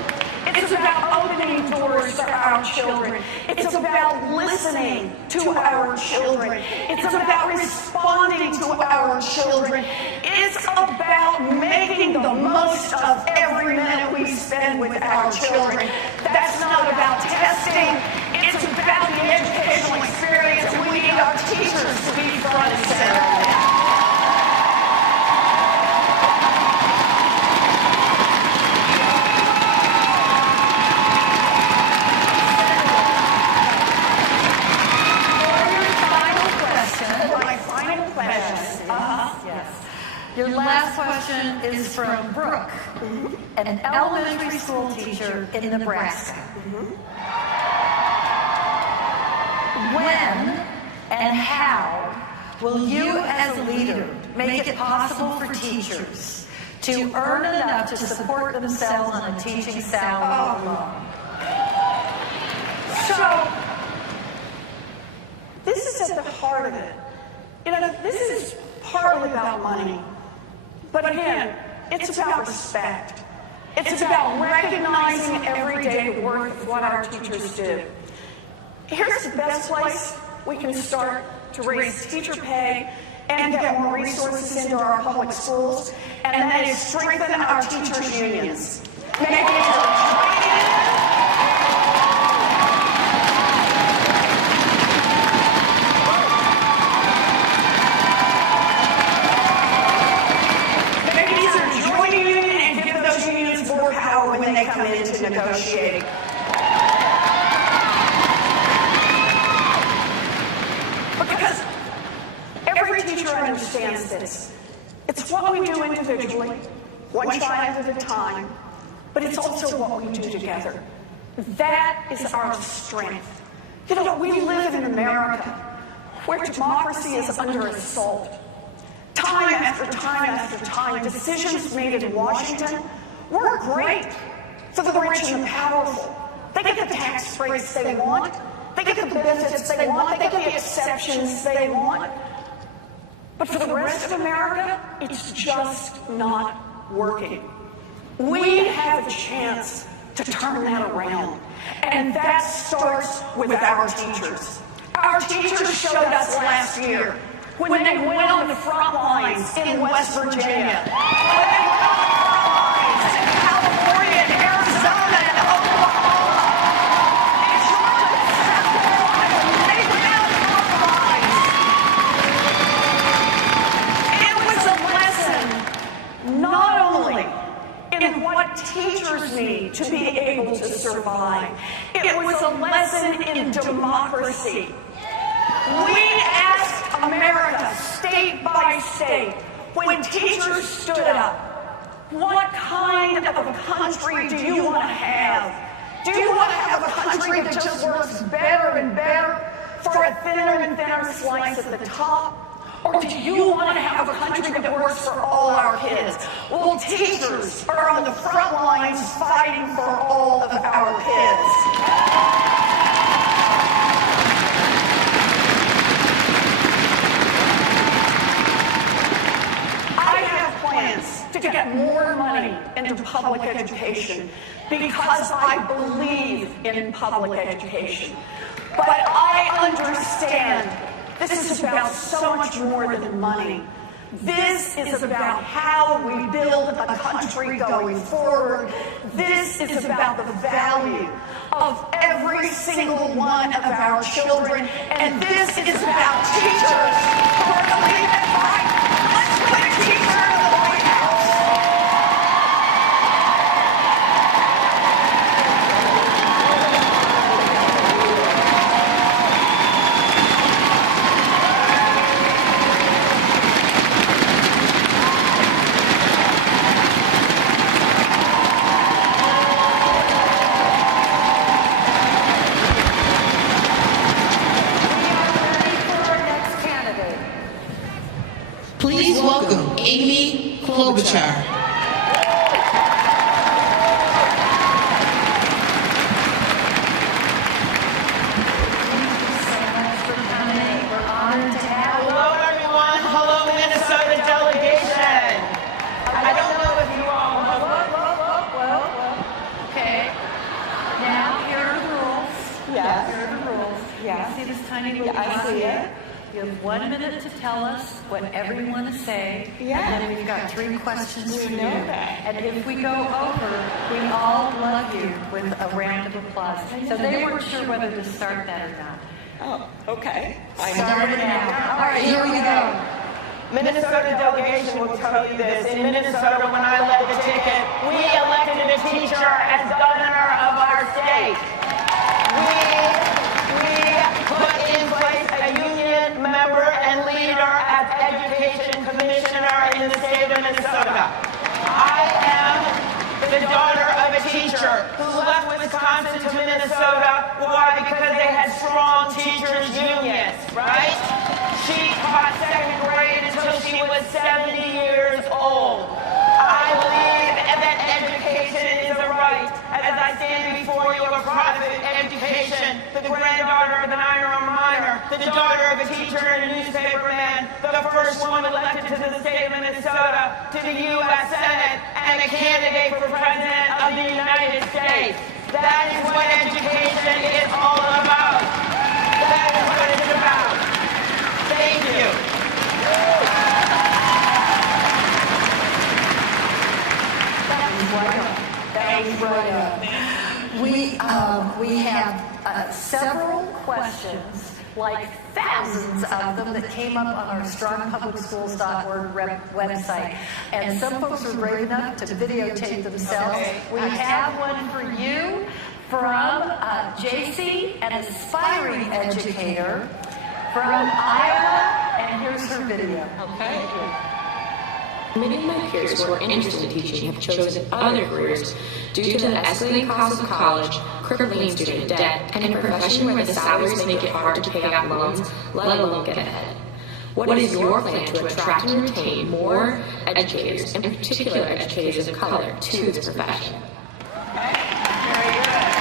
It's about opening doors for our children. It's about listening to our children. It's about responding to our children. It's about making the most of every minute we spend with our children. That's not about testing. It's about the educational experience, and we need our teachers to be front and center of that. Your last question is from Brooke, an elementary school teacher in Nebraska. When and how will you as a leader make it possible for teachers to earn enough to support themselves on a teaching salary alone? So, this is at the heart of it. This is partly about money. But again, it's about respect. It's about recognizing every day worth of what our teachers do. Here's the best place we can start to raise teacher pay and get more resources into our public schools, and that is strengthen our teachers' unions. Make it when they come into negotiating. Because every teacher understands this. It's what we do individually, one child at a time, but it's also what we do together. That is our strength. We live in America where democracy is under assault. Time after time after time, decisions made in Washington work great for the rich and the powerful. They get the tax breaks they want. They get the benefits they want. They get the exceptions they want. But for the rest of America, it's just not working. We have a chance to turn that around. And that starts with our teachers. Our teachers showed us last year when they went on the front lines in West Virginia, when they went on the front lines in California and Arizona and Oklahoma, and Georgia and South Carolina, when they went out on the front lines. It was a lesson not only in what teachers need to be able to survive, it was a lesson in democracy. We asked America, state by state, when teachers stood up, What kind of a country do you want to have? Do you want to have a country that just works better and better for a thinner and thinner slice at the top? Or do you want to have a country that works for all our kids? Well, teachers are on the front lines fighting for all of our kids. I have plans to get more money into public education because I believe in public education. But I understand this is about so much more than money. This is about how we build a country going forward. This is about the value of every single one of our children. And this is about teachers who are going to lead that fight. Let's put a teacher in the White House. Please welcome Amy Klobuchar. Hello, everyone. Hello, Minnesota delegation. I don't know if you all Okay. Now, here are the rules. Yes. Here are the rules. Yes. You see this tiny little Yeah, I box see here? it. You have 1 minute to tell us whatever you want to say. Yeah. And then we've got 3 questions for you. know that. And if we go over, we all love you with a round of applause. So they weren't sure whether to start that or not. Oh, okay. Start it now. All right, here we go. Minnesota delegation will tell you this. In Minnesota, when I led the ticket, we elected a teacher as governor of our state. We put in place a union member and leader as education commissioner in the state of Minnesota. I am the daughter of a teacher who left Wisconsin to Minnesota. Why? Because they had strong teachers unions, right? She taught 2nd grade until she was 70 years old. I believe that education is a right. As I stand before you, a private education, the granddaughter of an iron miner, the daughter of a teacher and a newspaper man, the first woman elected to the state of Minnesota, to the U.S. Senate, and a candidate for President of the United States. That is what education is all about. That is what it's about. Thank you. We have several questions, like thousands of them, that came up on our strongpublicschools.org website. And some folks were brave enough to videotape themselves. We have one for you from JC, an aspiring educator from Iowa, and here's her video. Okay. Many of my peers who are interested in teaching have chosen other careers due to the escalating cost of college, crippling student debt, and a profession where the salaries make it hard to pay off loans, let alone get ahead. What is your plan to attract and retain more educators, in particular educators of color, to this profession? Very good.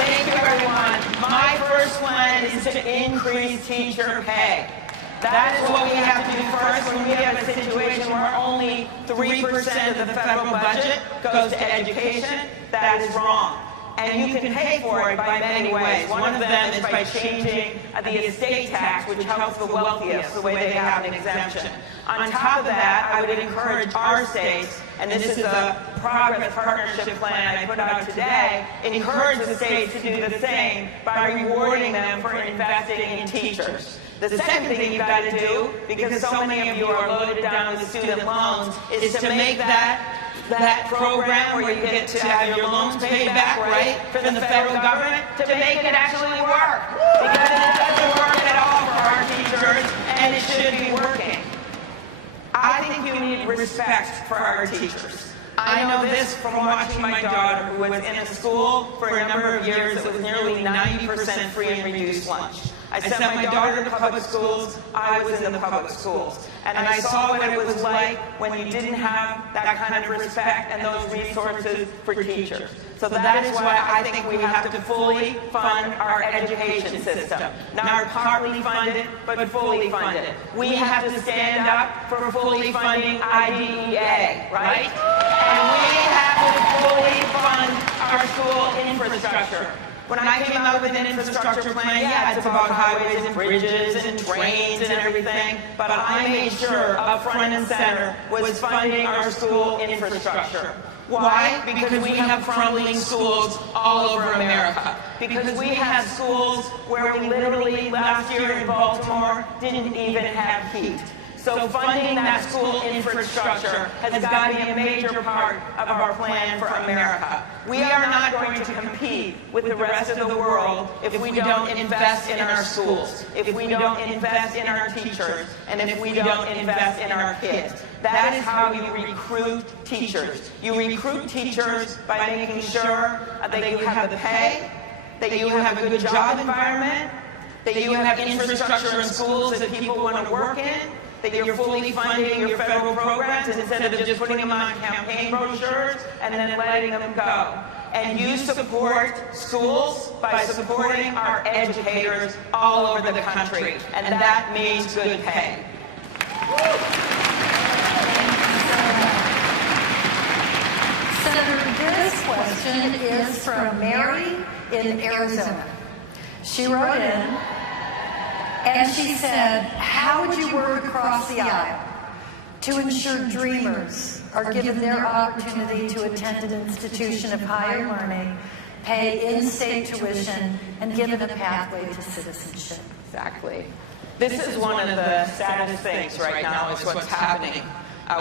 Thank you, everyone. My first plan is to increase teacher pay. That is what we have to do first when we have a situation where only 3% of the federal budget goes to education. That is wrong. And you can pay for it by many ways. One of them is by changing the estate tax, which helps the wealthiest, the way they have an exemption. On top of that, I would encourage our states, and this is a progress partnership plan I put out today, encourage the states to do the same by rewarding them for investing in teachers. The second thing you've got to do, because so many of you are loaded down with student loans, is to make that program where you get to have your loans paid back, right, from the federal government, to make it actually work. Because it doesn't work at all for our teachers, and it should be working. I think you need respect for our teachers. I know this from watching my daughter, who was in a school for a number of years that was nearly 90% free and reduced lunch. I sent my daughter to public schools. I was in the public schools. And I saw what it was like when you didn't have that kind of respect and those resources for teachers. So that is why I think we have to fully fund our education system. Not partly fund it, but fully fund it. We have to stand up for fully funding IDEA, right? And we have to fully fund our school infrastructure. When I came out with an infrastructure plan, yeah, it's about highways and bridges and trains and everything, but I made sure up front and center was funding our school infrastructure. Why? Because we have crumbling schools all over America. Because we have schools where we literally last year in Baltimore didn't even have heat. So funding that school infrastructure has got to be a major part of our plan for America. We are not going to compete with the rest of the world if we don't invest in our schools, if we don't invest in our teachers, and if we don't invest in our kids. That is how you recruit teachers. You recruit teachers by making sure that you have the pay, that you have a good job environment, that you have infrastructure in schools that people want to work in, that you're fully funding your federal programs instead of just putting them on campaign brochures and then letting them go. And you support schools by supporting our educators all over the country, and that means good pay. Senator, this question is from Mary in Arizona. She wrote in, and she said, how would you work across the aisle to ensure dreamers are given their opportunity to attend an institution of higher learning, pay in-state tuition, and given a pathway to citizenship? Exactly. This is one of the saddest things right now is what's happening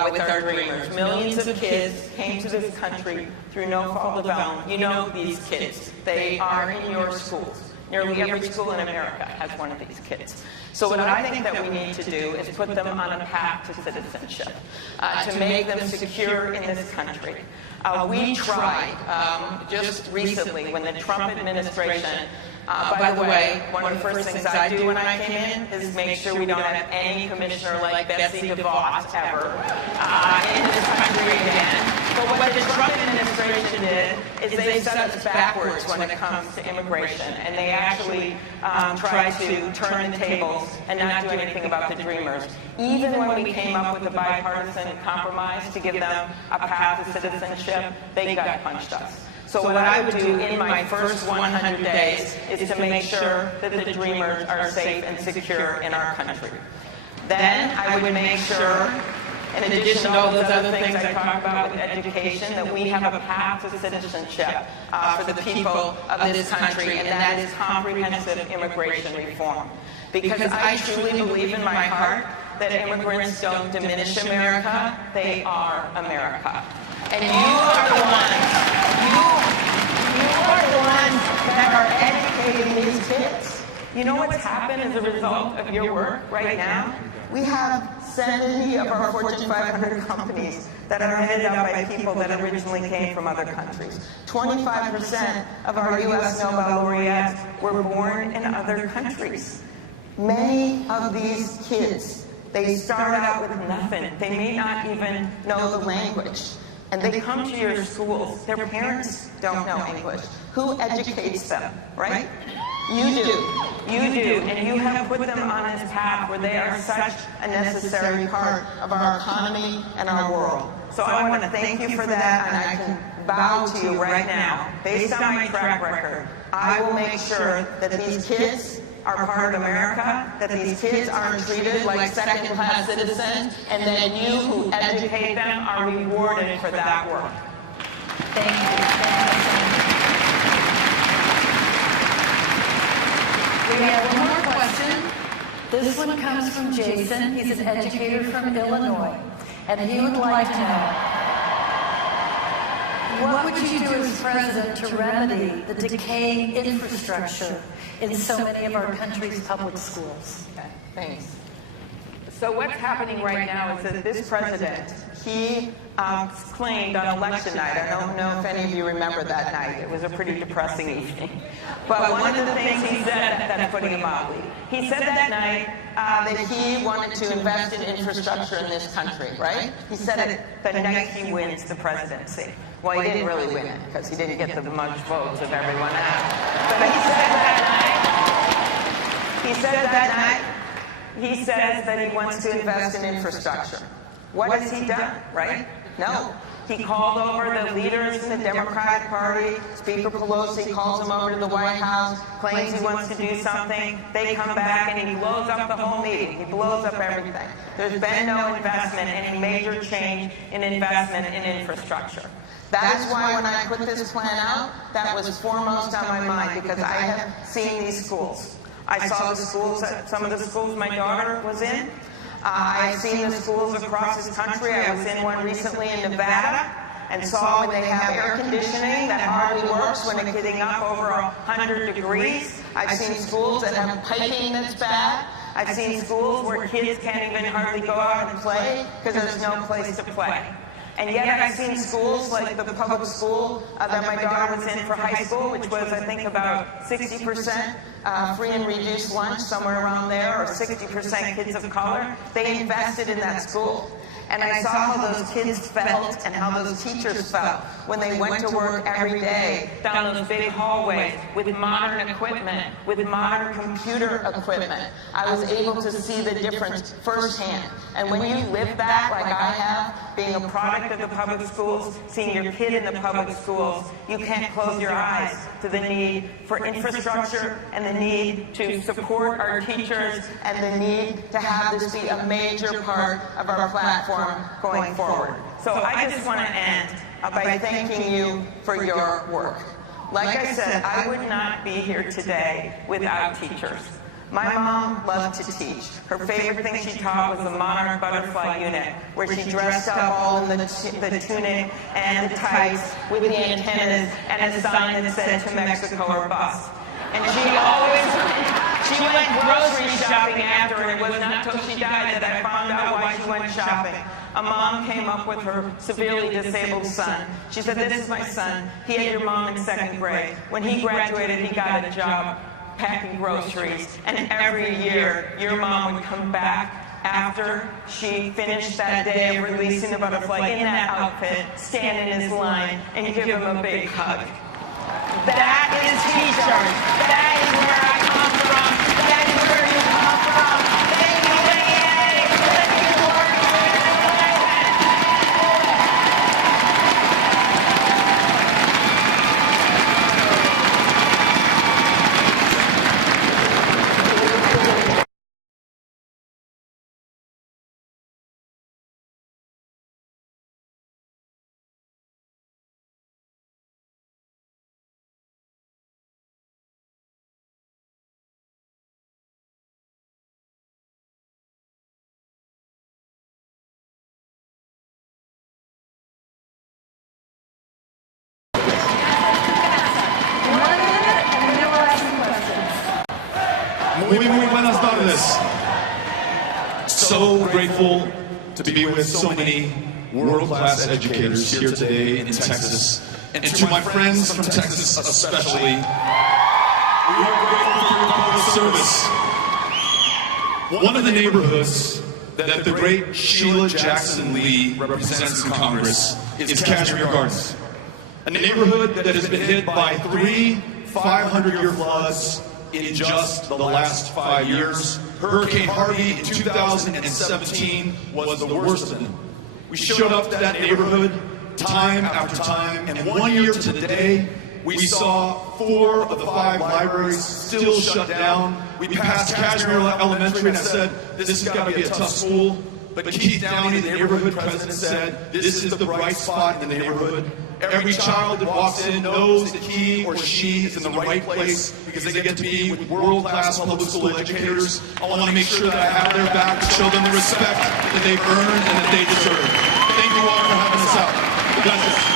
with our dreamers. Millions of kids came to this country through no fault of their own. You know these kids. They are in your schools. Nearly every school in America has one of these kids. So what I think that we need to do is put them on a path to citizenship, to make them secure in this country. We tried just recently when the Trump administration, by the way, one of the first things I do when I came in is make sure we don't have any commissioner like Betsy DeVos ever in this country again. But what the Trump administration did is they set us backwards when it comes to immigration, and they actually try to turn the tables and not do anything about the dreamers. Even when we came up with a bipartisan compromise to give them a path to citizenship, they gut punched us. So what I would do in my first 100 days is to make sure that the dreamers are safe and secure in our country. Then I would make sure, in addition to all those other things I talked about with education, that we have a path to citizenship for the people of this country, and that is comprehensive immigration reform. Because I truly believe in my heart that immigrants don't diminish America, they are America. And you are the ones that are educating these kids. You know what's happened as a result of your work right now? We have 70 of our Fortune 500 companies that are headed up by people that originally came from other countries. 25% of our U.S. Nobel laureates were born in other countries. Many of these kids, they start out with nothing. They may not even know the language. And they come to your schools. Their parents don't know English. Who educates them, right? You do. You do. And you have put them on this path where they are such a necessary part of our economy and our world. So I want to thank you for that, and I can vow to you right now, based on my track record, I will make sure that these kids are part of America, that these kids aren't treated like second-class citizens, and that you who educate them are rewarded for that work. Thank you. We have one more question. This one comes from Jason. He's an educator from Illinois, and he would like to know, what would you do as president to remedy the decaying infrastructure in so many of our country's public schools? Okay, thanks. So what's happening right now is that this president, he claimed on election night, I don't know if any of you remember that night, it was a pretty depressing evening, but one of the things he said that's putting him out, he said that night that he wanted to invest in infrastructure in this country, right? He said it the night he wins the presidency. Well, he didn't really win it because he didn't get the most votes of everyone else. But he said that night, he says that he wants to invest in infrastructure. What has he done, right? No. He called over the leaders in the Democratic Party. Speaker Pelosi calls him over to the White House, claims he wants to do something. They come back and he blows up the whole meeting. He blows up everything. There's been no investment, any major change in investment in infrastructure. That is why when I put this plan out, that was foremost on my mind, because I have seen these schools. I saw the schools, some of the schools my daughter was in. I've seen the schools across this country. I was in one recently in Nevada and saw when they have air conditioning that hardly works when it's getting up over 100 degrees. I've seen schools that have piping that's bad. I've seen schools where kids can't even hardly go out and play because there's no place to play. And yet I've seen schools like the public school that my daughter was in for high school, which was, I think, about 60% free and reduced lunch, somewhere around there, or 60% kids of color. They invested in that school. And I saw how those kids felt and how those teachers felt when they went to work every day down those big hallways with modern equipment, with modern computer equipment. I was able to see the difference firsthand. And when you live that, like I have, being a product of the public schools, seeing your kid in the public schools, you can't close your eyes to the need for infrastructure and the need to support our teachers and the need to have this be a major part of our platform going forward. So I just want to end by thanking you for your work. Like I said, I would not be here today without teachers. My mom loved to teach. Her favorite thing she taught was the monarch butterfly unit, where she dressed up all in the tunic and the tights with the antennas and a sign that said "To Mexico or Bust." And she went grocery shopping after, and it was not until she died that I found out why she went shopping. A mom came up with her severely disabled son. She said, "This is my son. He had your mom in 2nd grade. When he graduated, he got a job packing groceries. And every year, your mom would come back after she finished that day of releasing the butterfly in that outfit, stand in his line, and give him a big hug." That is teachers. That is where I come from. That is where you come from. Thank you, NEA. Thank you, Muy buenas tardes. So grateful to be with so many world-class educators here today in Texas. And to my friends from Texas especially, we are grateful for your public service. One of the neighborhoods that the great Sheila Jackson Lee represents in Congress is Cashmere Gardens. A neighborhood that has been hit by 3 500-year floods in just the last 5 years. Hurricane Harvey in 2017 was the worst of them. We showed up to that neighborhood time after time, and 1 year to the day, we saw 4 of the 5 libraries still shut down. We passed Cashmere Elementary and I said, this has got to be a tough school. But Keith Downey, the neighborhood president, said, this is the bright spot in the neighborhood. Every child that walks in knows that he or she is in the right place because they get to be with world-class public school educators. I want to make sure that I have their back to show them the respect that they've earned and that they deserve. Thank you all for having us out. God bless you.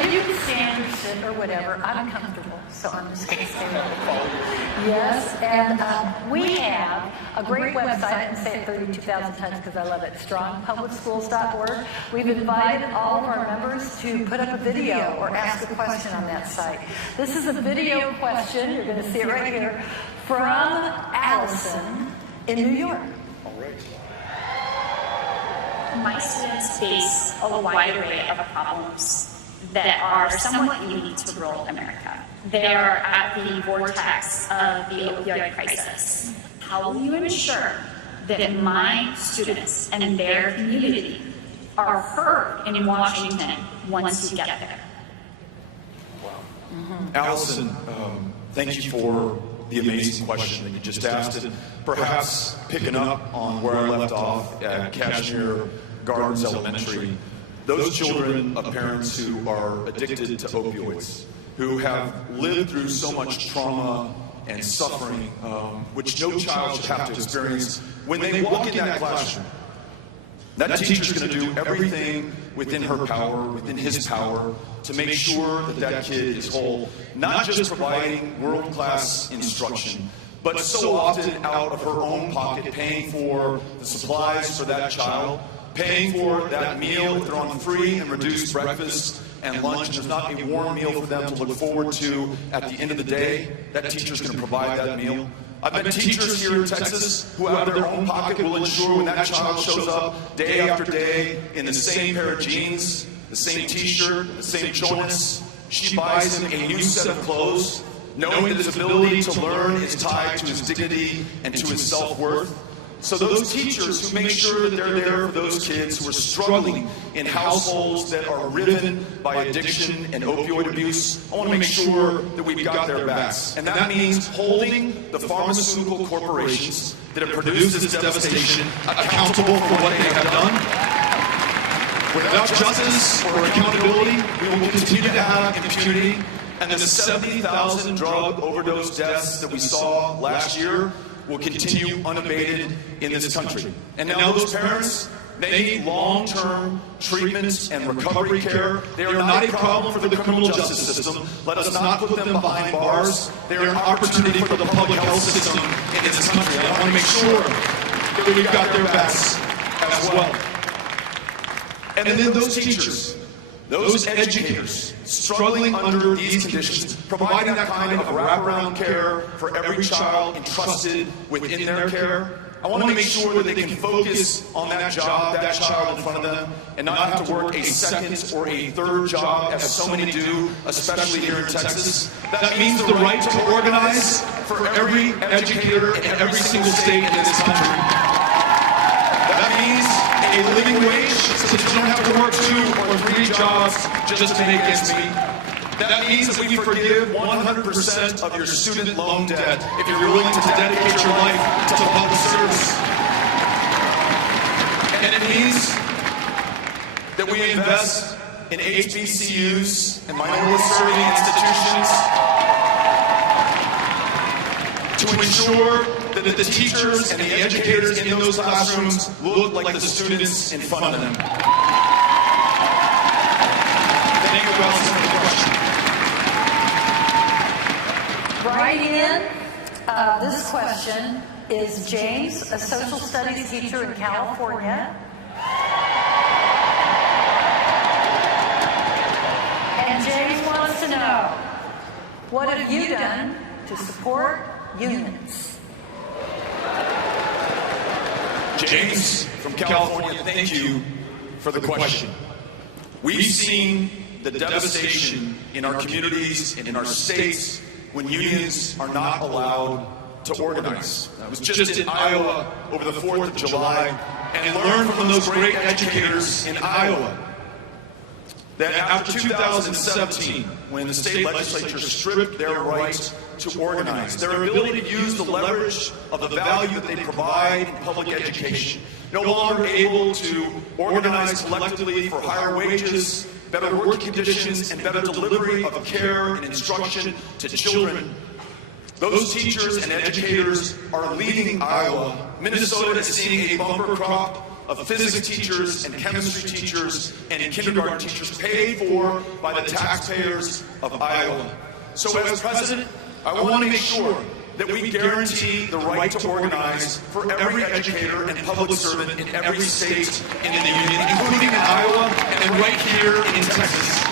And you can stand it or whatever, I'm comfortable, so I'm just going to stay with it. Yes, and we have a great website. I didn't say it 32,000 times because I love it, strongpublicschools.org. We've invited all of our members to put up a video or ask a question on that site. This is a video question, you're going to see it right here, from Allison in New York. My students face a wide array of problems that are somewhat unique to rural America. They are at the vortex of the opioid crisis. How will you ensure that my students and their community are heard in Washington once you get there? Allison, thank you for the amazing question that you just asked, and perhaps picking up on where I left off at Cashmere Gardens Elementary. Those children of parents who are addicted to opioids, who have lived through so much trauma and suffering, which no child should have to experience, when they walk in that classroom, that teacher's going to do everything within her power, within his power, to make sure that that kid is whole, not just providing world-class instruction, but so often out of her own pocket, paying for the supplies for that child, paying for that meal if they're on free and reduced breakfast and lunch, and there's not a warm meal for them to look forward to at the end of the day. That teacher's going to provide that meal. I've been teachers here in Texas who out of their own pocket will ensure when that child shows up day after day in the same pair of jeans, the same t-shirt, the same joints, she buys him a new set of clothes, knowing that his ability to learn is tied to his dignity and to his self-worth. So those teachers who make sure that they're there for those kids who are struggling in households that are riven by addiction and opioid abuse, I want to make sure that we've got their backs. And that means holding the pharmaceutical corporations that have produced this devastation accountable for what they have done. Without justice or accountability, we will continue to have impunity, and the 70,000 drug overdose deaths that we saw last year will continue unabated in this country. And now those parents, they need long-term treatment and recovery care. They are not a problem for the criminal justice system. Let us not put them behind bars. They are an opportunity for the public health system in this country. I want to make sure that we've got their backs as well. And then those teachers, those educators struggling under these conditions, providing that kind of wraparound care for every child entrusted within their care, I want to make sure that they can focus on that job, that child in front of them, and not have to work a second or a third job, as so many do, especially here in Texas. That means the right to organize for every educator in every single state in this country. That means a living wage so that you don't have to work 2 or 3 jobs just to make ends meet. That means that we forgive 100% of your student loan debt if you're willing to dedicate your life to public service. And it means that we invest in HBCUs and minority-serving institutions to ensure that the teachers and the educators in those classrooms look like the students in front of them. Thank you, Allison, for the question. Right in, this question is James, a social studies teacher in California. And James wants to know, what have you done to support unions? James from California, thank you for the question. We've seen the devastation in our communities and in our states when unions are not allowed to organize. I was just in Iowa over the 4th of July and learned from those great educators in Iowa that after 2017, when the state legislature stripped their right to organize, their ability to use the leverage of the value that they provide in public education, no longer able to organize collectively for higher wages, better work conditions, and better delivery of care and instruction to children. Those teachers and educators are leaving Iowa. Minnesota is seeing a bumper crop of physics teachers and chemistry teachers and kindergarten teachers paid for by the taxpayers of Iowa. So as president, I want to make sure that we guarantee the right to organize for every educator and public servant in every state in the union, including in Iowa and right here in Texas.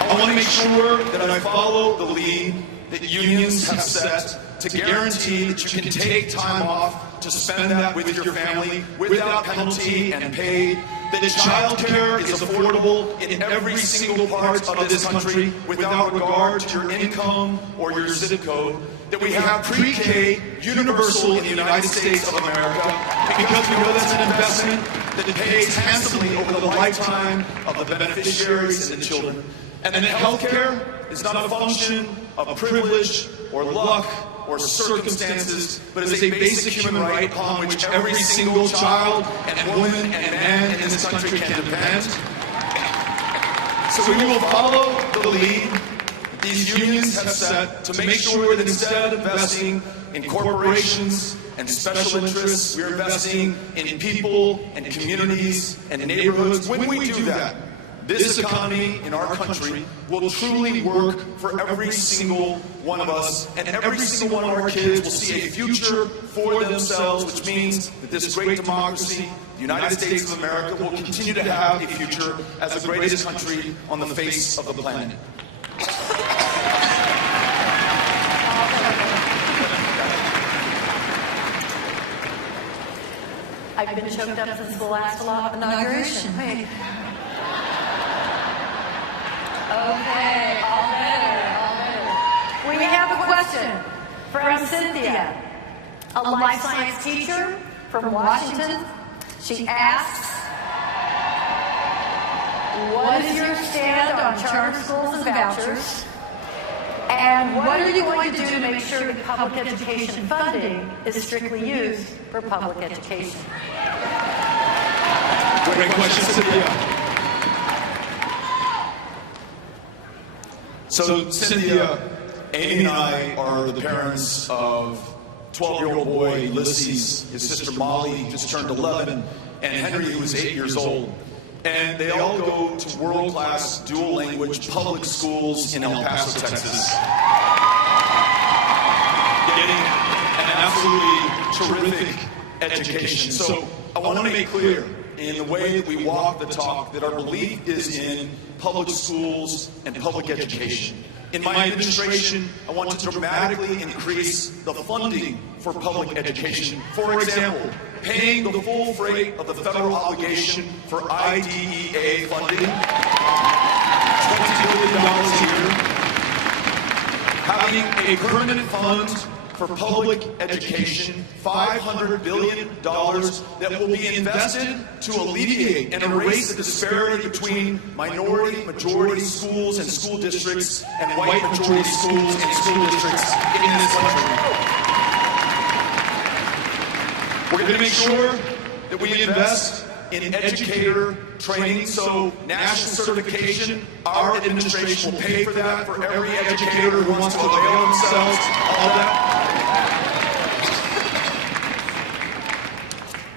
I want to make sure that I follow the lead that unions have set to guarantee that you can take time off to spend that with your family without penalty and paid, that child care is affordable in every single part of this country without regard to your income or your zip code, that we have pre-K universal in the United States of America because we know that's an investment that pays handsomely over the lifetime of the beneficiaries and the children, and that health care is not a function of privilege or luck or circumstances, but is a basic human right upon which every single child and woman and man in this country can depend. So we will follow the lead that these unions have set to make sure that instead of investing in corporations and special interests, we're investing in people and communities and neighborhoods. When we do that, this economy in our country will truly work for every single one of us, and every single one of our kids will see a future for themselves, which means that this great democracy, the United States of America, will continue to have a future as the greatest country on the face of the planet. I've been choked up since the last inauguration. Wait. Okay, all better. We have a question from Cynthia, a life science teacher from Washington. She asks, what is your stand on charter schools and vouchers? And what are you going to do to make sure that public education funding is strictly used for public education? Great question, Cynthia. So, Cynthia, Amy and I are the parents of 12-year-old boy Ulysses, his sister Molly just turned 11, and Henry, who is 8 years old. And they all go to world-class dual-language public schools in El Paso, Texas, getting an absolutely terrific education. So I want to make clear in the way that we walk the talk that our belief is in public schools and public education. In my administration, I want to dramatically increase the funding for public education. For example, paying the full freight of the federal obligation for IDEA funding, $20 billion a year, having a permanent fund for public education, $500 billion that will be invested to alleviate and erase the disparity between minority, majority schools and school districts and white majority schools and school districts in this country. We're going to make sure that we invest in educator training, so national certification, our administration will pay for that for every educator who wants to avail themselves of that.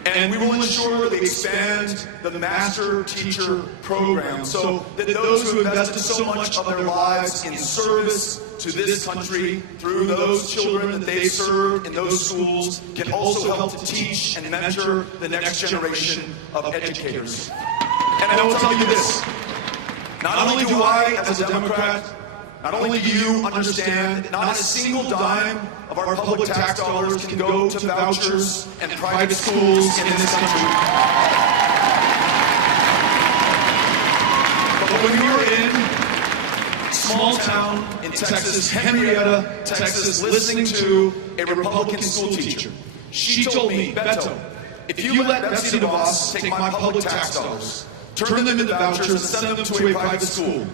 And we will ensure that we expand the master teacher program so that those who invested so much of their lives in service to this country through those children that they serve in those schools can also help to teach and mentor the next generation of educators. And I will tell you this, not only do I, as a Democrat, not only do you understand that not a single dime of our public tax dollars can go to vouchers and private schools in this country. But when we were in small town in Texas, Henrietta, Texas, listening to a Republican school teacher, she told me, Beto, if you let Betsy DeVos take my public tax dollars, turn them into vouchers and send them to a private school,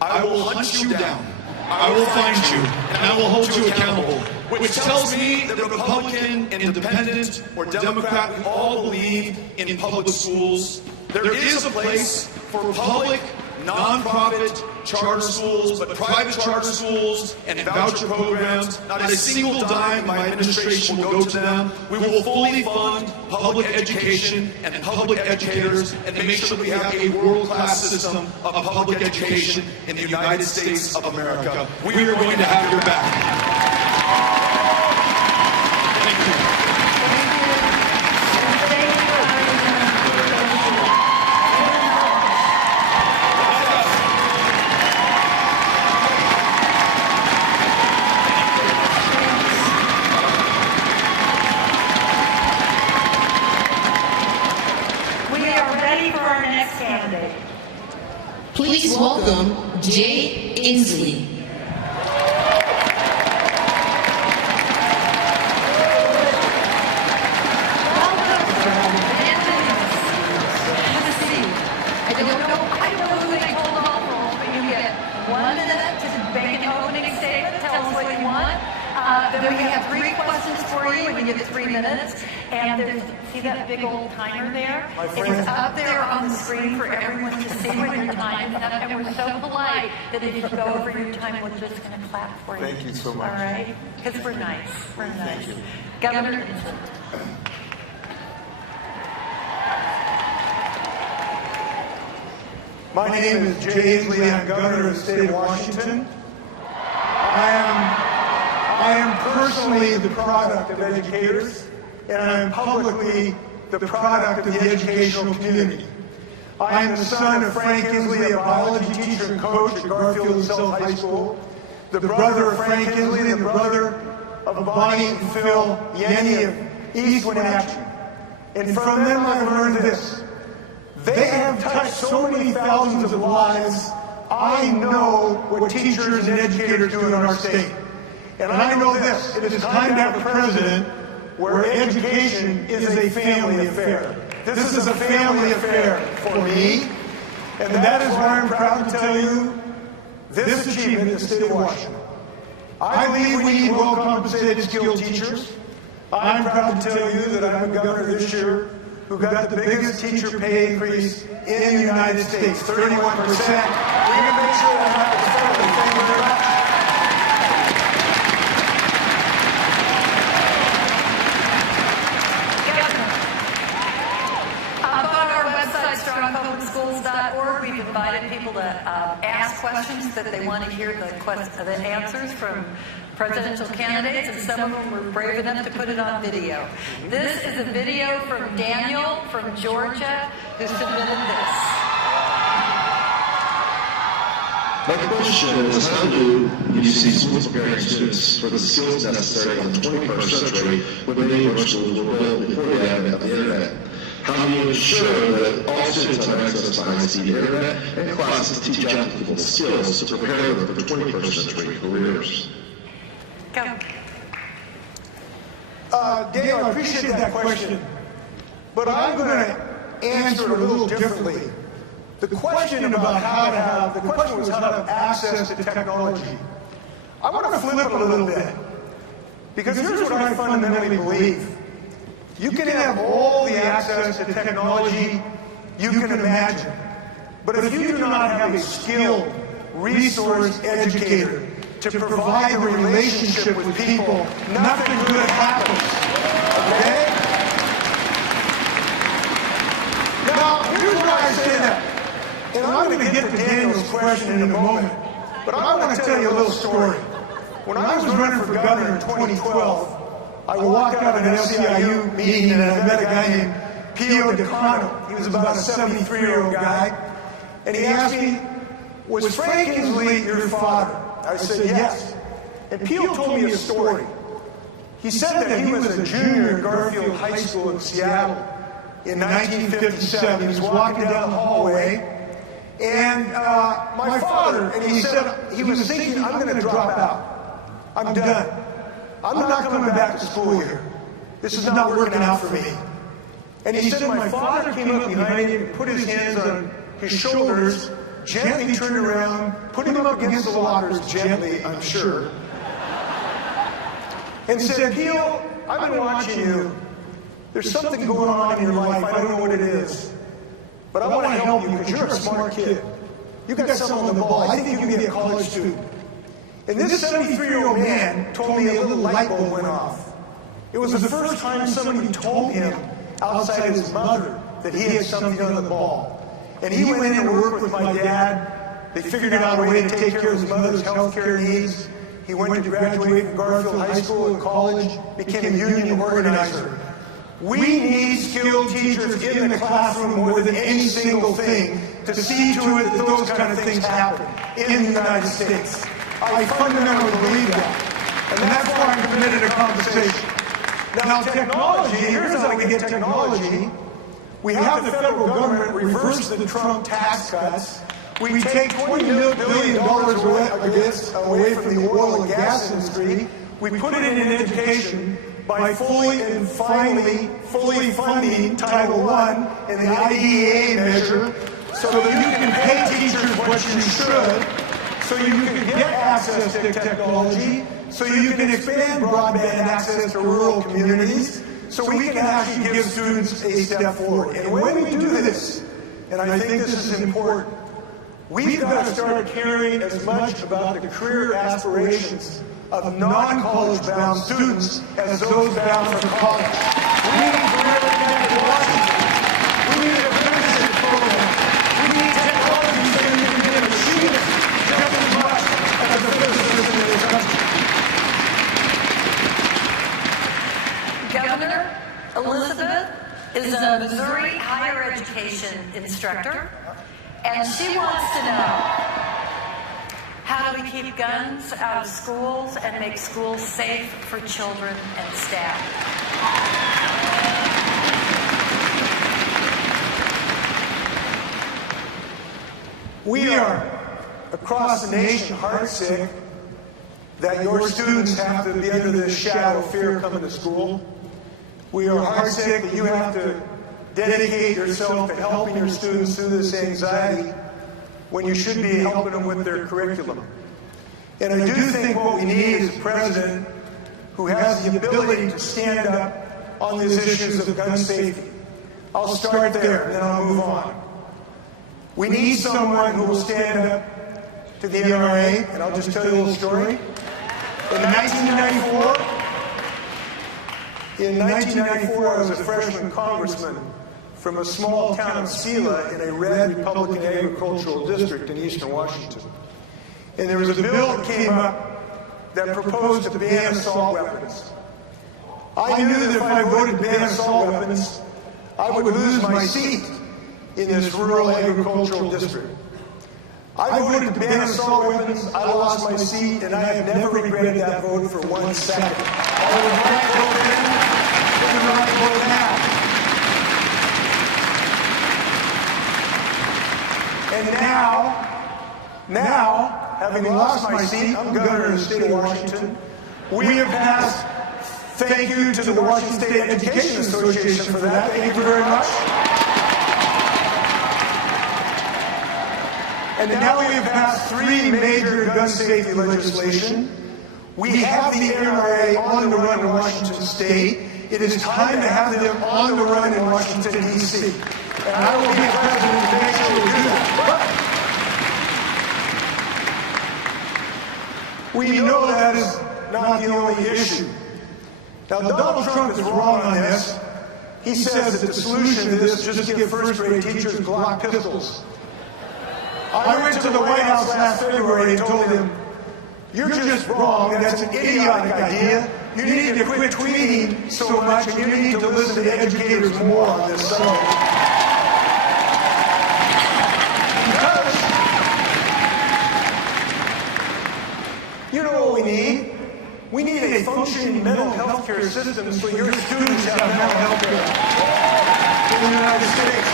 I will hunt you down, I will find you, and I will hold you accountable. Which tells me that Republican, Independent, or Democrat, we all believe in public schools. There is a place for public, nonprofit charter schools, but private charter schools and voucher programs. Not a single dime my administration will go to them. We will fully fund public education and public educators and make sure that we have a world-class system of public education in the United States of America. We are going to have your back. Please welcome Jay Inslee. I don't know who they told off for, but you get 1 minute to make an opening statement, tell us what you want. Then we have 3 questions for you, and you get 3 minutes. And there's, see that big old timer there? It's up there on the screen for everyone to see when your time's up. And we're so polite that if you go over your time, we're just going to clap for you. Thank you so much. All right? Because we're nice. We're nice. Thank you. Governor. My name is Jay Inslee. I'm governor of the state of Washington. I am personally the product of educators, and I am publicly the product of the educational community. I am the son of Frank Inslee, a biology teacher and coach at Garfield and South High School, the brother of Frank Inslee, and the brother of Bonnie and Phil Yenny of East Wenatchee. And from them I've learned this. They have touched so many thousands of lives. I know what teachers and educators do in our state. And I know this, it is time to have a president where education is a family affair. This is a family affair for me, and that is why I'm proud to tell you this achievement in the state of Washington. I believe we need well-compensated skilled teachers. I'm proud to tell you that I'm a governor this year who got the biggest teacher pay increase in the United States, 31%. We can make sure that happens. Thank you very much. strongpublicschools.org. We've invited people to ask questions that they want to hear the answers from presidential candidates, and some of them were brave enough to put it on video. This is a video from Daniel from Georgia, who submitted this. My question is, how do you see schools preparing students for the skills necessary in the 21st century when many of our schools were built before the advent of the internet? How do you ensure that all students have access to high-speed internet and classes to teach applicable skills to prepare them for 21st century careers? Go. Dale, I appreciate that question, but I'm going to answer it a little differently. The question was how to have access to technology. I want to flip it a little bit, because here's what I fundamentally believe. You can have all the access to technology you can imagine, but if you do not have a skilled, resource educator to provide a relationship with people, nothing good happens. Okay? Now, here's why I say that. And I'm going to get to Daniel's question in a moment, but I want to tell you a little story. When I was running for governor in 2012, I walked out of an SEIU meeting and I met a guy named Pio DeCano. He was about a 73-year-old guy. And he asked me, was Frank Inslee your father? I said, yes. And Pio told me a story. He said that he was a junior at Garfield High School in Seattle in 1957. He was walking down the hallway, and my father, and he said, he was thinking, I'm going to drop out. I'm done. I'm not coming back to school here. This is not working out for me. And he said, my father came up behind him, put his hands on his shoulders, gently turned around, put him up against the lockers, gently, I'm sure, and said, Pio, I've been watching you. There's something going on in your life. I don't know what it is. But I want to help you because you're a smart kid. you got something on the ball. I think you can be a college student. And this 73-year-old man told me a little light bulb went off. It was the first time somebody told him, outside of his mother, that he had something on the ball. And he went in and worked with my dad. They figured out a way to take care of his mother's health care needs. He went to graduate from Garfield High School and college, became a union organizer. We need skilled teachers in the classroom more than any single thing to see to it that those kind of things happen in the United States. I fundamentally believe that. And that's why I'm committed to conversation. Now, technology, here's how we get technology. We have the federal government reverse the Trump tax cuts. We take $20 billion away from the oil and gas industry. We put it in education by fully funding Title I and the IDEA measure so that you can pay teachers what you should, so you can get access to technology, so you can expand broadband access to rural communities, so we can actually give students a step forward. And when we do this, and I think this is important, we've got to start caring as much about the career aspirations of non-college bound students as those bound for college. We need career connected Washington. We need a apprenticeship program. We need technology so you can be a machinist just as much as the physicist in this country. Governor Elizabeth is a Missouri higher education instructor, and she wants to know, how do we keep guns out of schools and make schools safe for children and staff? We are, across the nation, heartsick that your students have to be under the shadow of fear coming to school. We are heartsick that you have to dedicate yourself to helping your students through this anxiety when you should be helping them with their curriculum. And I do think what we need is a president who has the ability to stand up on these issues of gun safety. I'll start there, and then I'll move on. We need someone who will stand up to the NRA, and I'll just tell you a little story. In 1994, I was a freshman congressman from a small town of Selah in a red Republican agricultural district in eastern Washington. And there was a bill that came up that proposed to ban assault weapons. I knew that if I voted to ban assault weapons, I would lose my seat in this rural agricultural district. I voted to ban assault weapons, I lost my seat, and I have never regretted that vote for 1 second. I would not vote then, I would not vote now. And now, having lost my seat, I'm governor of the state of Washington. We have passed, thank you to the Washington State Education Association for that. Thank you very much. And now we have passed 3 major gun safety legislation. We have the NRA on the run in Washington State. It is time to have them on the run in Washington, D.C. And I will be president to make sure we do that. But we know that is not the only issue. Now, Donald Trump is wrong on this. He says that the solution to this is just give first-grade teachers Glock pistols. I went to the White House last February and told him, you're just wrong, that's an idiotic idea. You need to quit tweeting so much, and you need to listen to educators more on this subject. Because, you know what we need? We need a functioning mental health care system so your students have mental health care in the United States.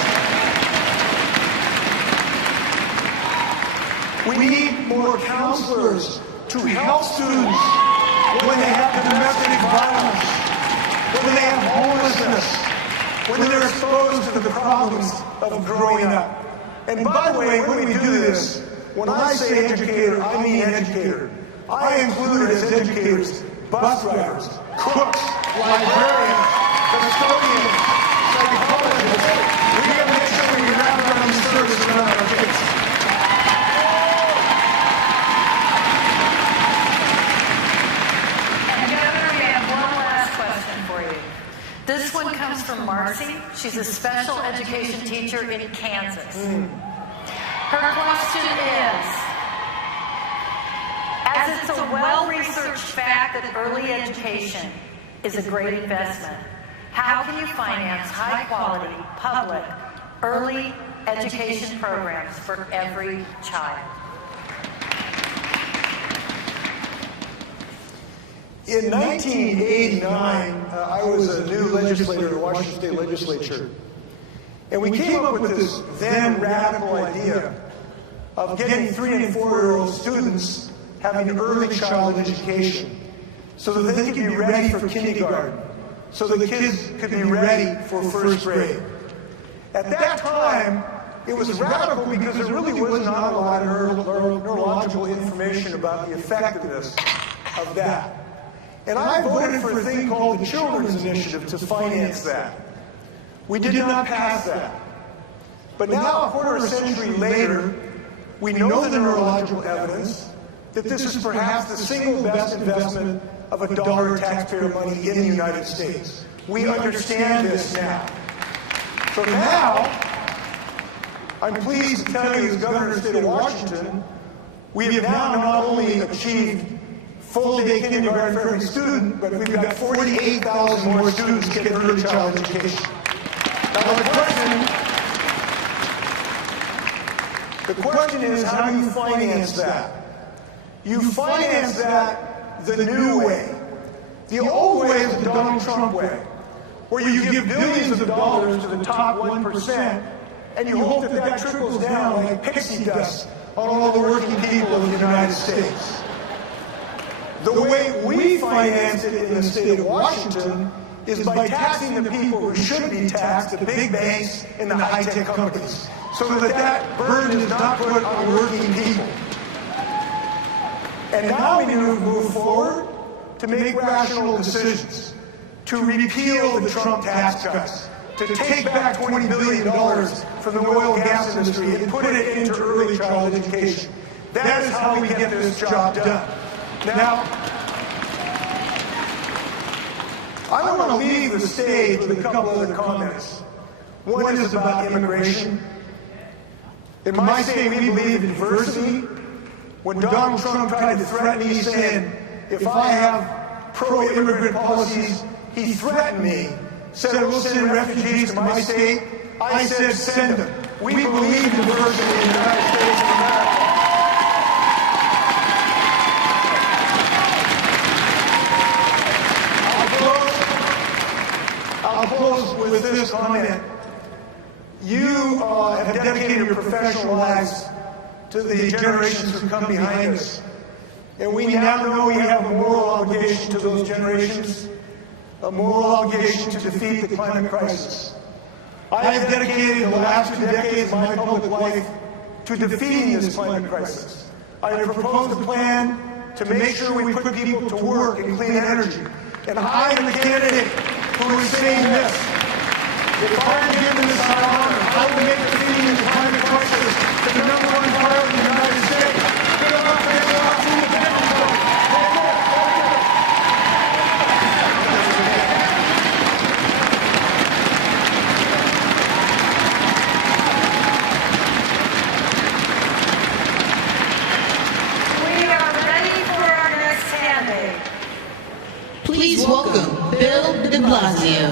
We need more counselors to help students when they have domestic violence, when they have homelessness, when they're exposed to the problems of growing up. And by the way, when we do this, when I say educator, I mean educator. I include as educators bus drivers, cooks, librarians, custodians, psychologists. We got to make sure we wrap around these services around our kids. She's a special education teacher in Kansas. Her question is, as it's a well-researched fact that early education is a great investment, how can you finance high-quality, public, early education programs for every child? In 1989, I was a new legislator in the Washington State Legislature, and we came up with this then radical idea of getting 3- and 4-year-old students having early child education so that they could be ready for kindergarten, so the kids could be ready for first grade. At that time, it was radical because there really was not a lot of neurological information about the effectiveness of that. And I voted for a thing called the Children's Initiative to finance that. We did not pass that. But now, a quarter century later, we know the neurological evidence that this is perhaps the single best investment of a dollar of taxpayer money in the United States. We understand this now. So now, I'm pleased to tell you as Governor of the State of Washington, we have now not only achieved full-day kindergarten for every student, but we've got 48,000 more students getting early child education. Now the question is, how do you finance that? You finance that the new way. The old way is the Donald Trump way, where you give billions of dollars to the top 1%, and you hope that that trickles down like pixie dust on all the working people of the United States. The way we finance it in the state of Washington is by taxing the people who should be taxed, the big banks and the high-tech companies, so that that burden is not put on working people. And now we need to move forward to make rational decisions, to repeal the Trump tax cuts, to take back $20 billion from the oil and gas industry and put it into early child education. That is how we get this job done. Now, I want to leave the stage with a couple other comments. One is about immigration. In my state, we believe in diversity. When Donald Trump tried to threaten me saying, if I have pro-immigrant policies, he threatened me, said we'll send refugees to my state. I said send them. We believe in diversity in the United States of America. I'll close with this comment. You have dedicated your professional lives to the generations who come behind us. And we now know we have a moral obligation to those generations, a moral obligation to defeat the climate crisis. I have dedicated the last 2 decades of my public life to defeating this climate crisis. I have proposed a plan to make sure we put people to work in clean energy. And I am the candidate who is saying this. If I am given this high honor, I will make defeating the climate crisis the #1 priority in the United States. Good luck, thanks a lot. See you again. We are ready for our next candidate. Please welcome Bill de Blasio.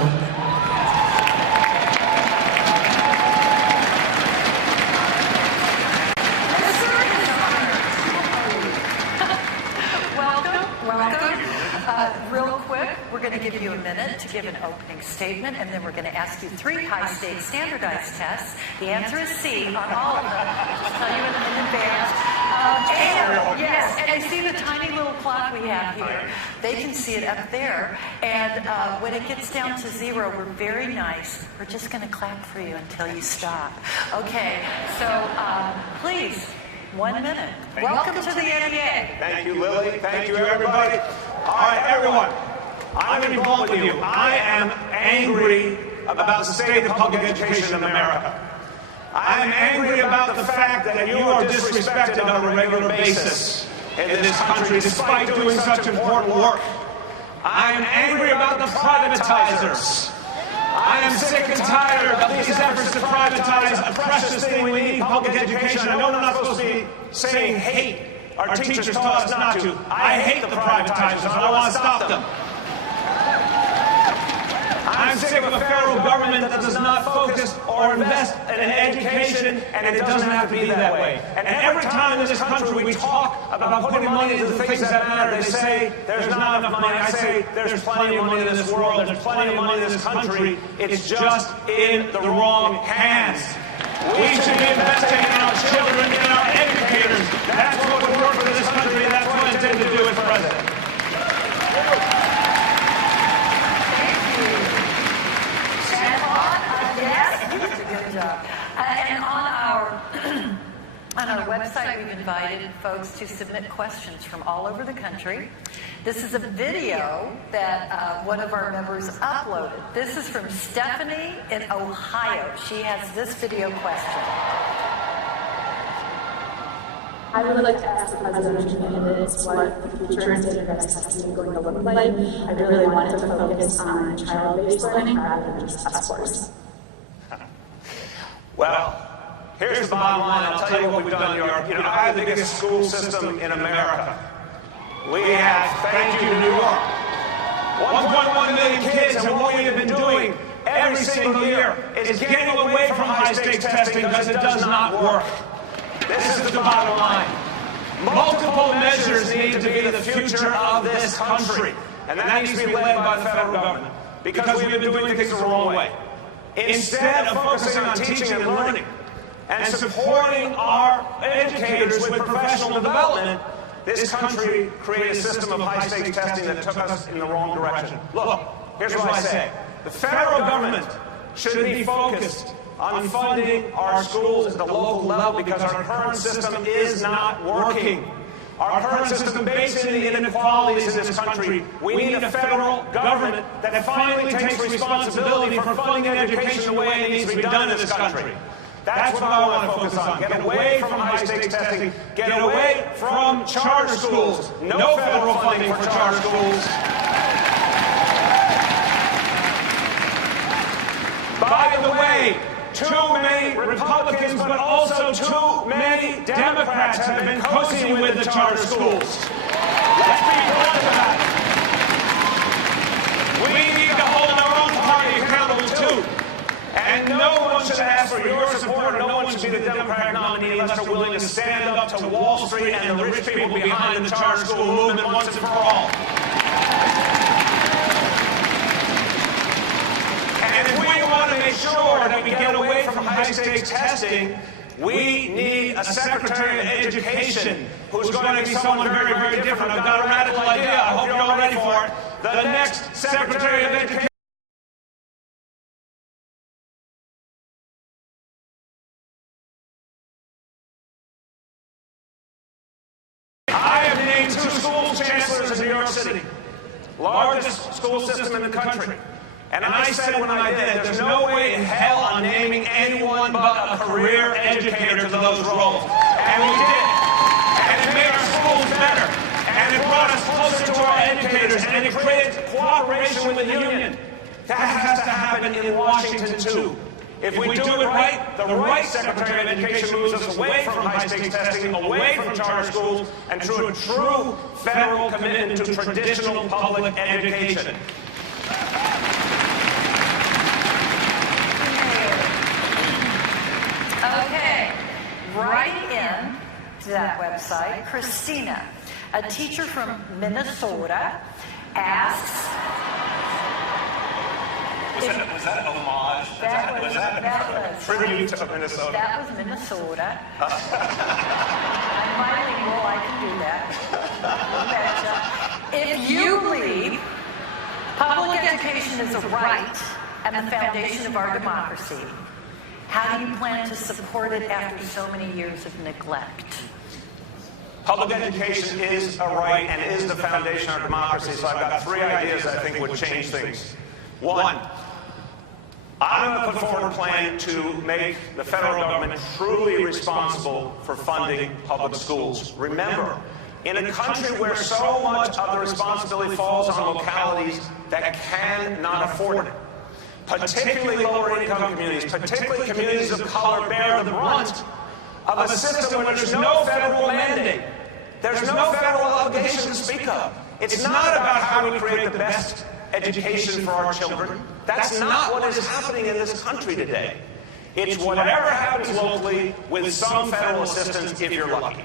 Real quick, we're going to give you a minute to give an opening statement, and then we're going to ask you 3 high-stakes standardized tests. The answer is C on all of them. I'll just tell you in advance. Yes, and you see the tiny little clock we have here. They can see it up there. And when it gets down to 0, we're very nice. We're just going to clap for you until you stop. Okay, so please, 1 minute. Welcome to the NEA. Thank you, Lily. Thank you, everybody. All right, everyone. I'm involved with you. I am angry about the state of public education in America. I'm angry about the fact that you are disrespected on a regular basis in this country despite doing such important work. I'm angry about the privatizers. I am sick and tired of these efforts to privatize a precious thing we need, public education. I know I'm not supposed to be saying hate. Our teachers taught us not to. I hate the privatizers, and I want to stop them. I'm sick of a federal government that does not focus or invest in education, and it doesn't have to be that way. And every time in this country we talk about putting money into the things that matter, they say there's not enough money. I say there's plenty of money in this world, there's plenty of money in this country. It's just in the wrong hands. We should be investing in our children, in our educators. That's what would work for this country, and that's what I intend to do as president. Good job. And on our website, we've invited folks to submit questions from all over the country. This is a video that one of our members uploaded. This is from Stephanie in Ohio. She has this video question. I would like to ask the presidential candidates what the future in standardized testing is going to look like. I really wanted to focus on child-based learning rather than just test scores. Well, here's the bottom line. I'll tell you what we've done in New York. You know, I have the biggest school system in America. We have, thank you to New York, 1.1 million kids, and what we have been doing every single year is getting away from high-stakes testing because it does not work. This is the bottom line. Multiple measures need to be the future of this country, and that needs to be led by the federal government because we've been doing things the wrong way. Instead of focusing on teaching and learning and supporting our educators with professional development, this country created a system of high-stakes testing that took us in the wrong direction. Look, here's what I say. The federal government should be focused on funding our schools at the local level because our current system is not working. Our current system based in the inequalities in this country. We need a federal government that finally takes responsibility for funding education the way it needs to be done in this country. That's what I want to focus on. Get away from high-stakes testing. Get away from charter schools. No federal funding for charter schools. By the way, too many Republicans, but also too many Democrats have been cozying with the charter schools. Let's be blunt about it. We need to hold our own party accountable too. And no one should ask for your support, or no one should be the Democratic nominee unless they're willing to stand up to Wall Street and the rich people behind the charter school movement once and for all. And if we want to make sure that we get away from high-stakes testing, we need a Secretary of Education who's going to be someone very, very different. I've got a radical idea. I hope you're all ready for it. The next Secretary of Education. I have named 2 school chancellors in New York City, largest school system in the country. And I said when I did, there's no way in hell I'm naming anyone but a career educator to those roles. And we did. And it made our schools better. And it brought us closer to our educators. And it created cooperation with the union. That has to happen in Washington, too. If we do it right, the right Secretary of Education moves us away from high-stakes testing, away from charter schools, and to a true federal commitment to traditional public education. Okay, writing in to that website, Christina, a teacher from Minnesota, asks... Was that an homage? That was tribute to Minnesota. That was Minnesota. I'm bilingual, I can do that. If you believe public education is a right and the foundation of our democracy, how do you plan to support it after so many years of neglect? Public education is a right and is the foundation of our democracy, so I've got 3 ideas I think would change things. 1, I'm going to put forward a plan to make the federal government truly responsible for funding public schools. Remember, in a country where so much of the responsibility falls on localities that cannot afford it, particularly lower income communities, particularly communities of color, bear the brunt of a system where there's no federal mandate. There's no federal obligation to speak of. It's not about how we create the best education for our children. That's not what is happening in this country today. It's whatever happens locally with some federal assistance if you're lucky.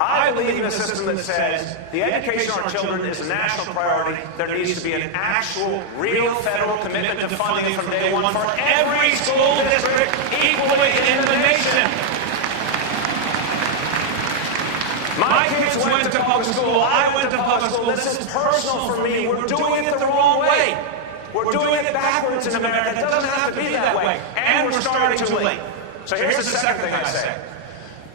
I believe in a system that says the education of our children is a national priority. There needs to be an actual, real federal commitment to funding it from day one for every school district equally in the nation. My kids went to public school. I went to public school. This is personal for me. We're doing it the wrong way. We're doing it backwards in America. It doesn't have to be that way. And we're starting too late. So here's the second thing I say.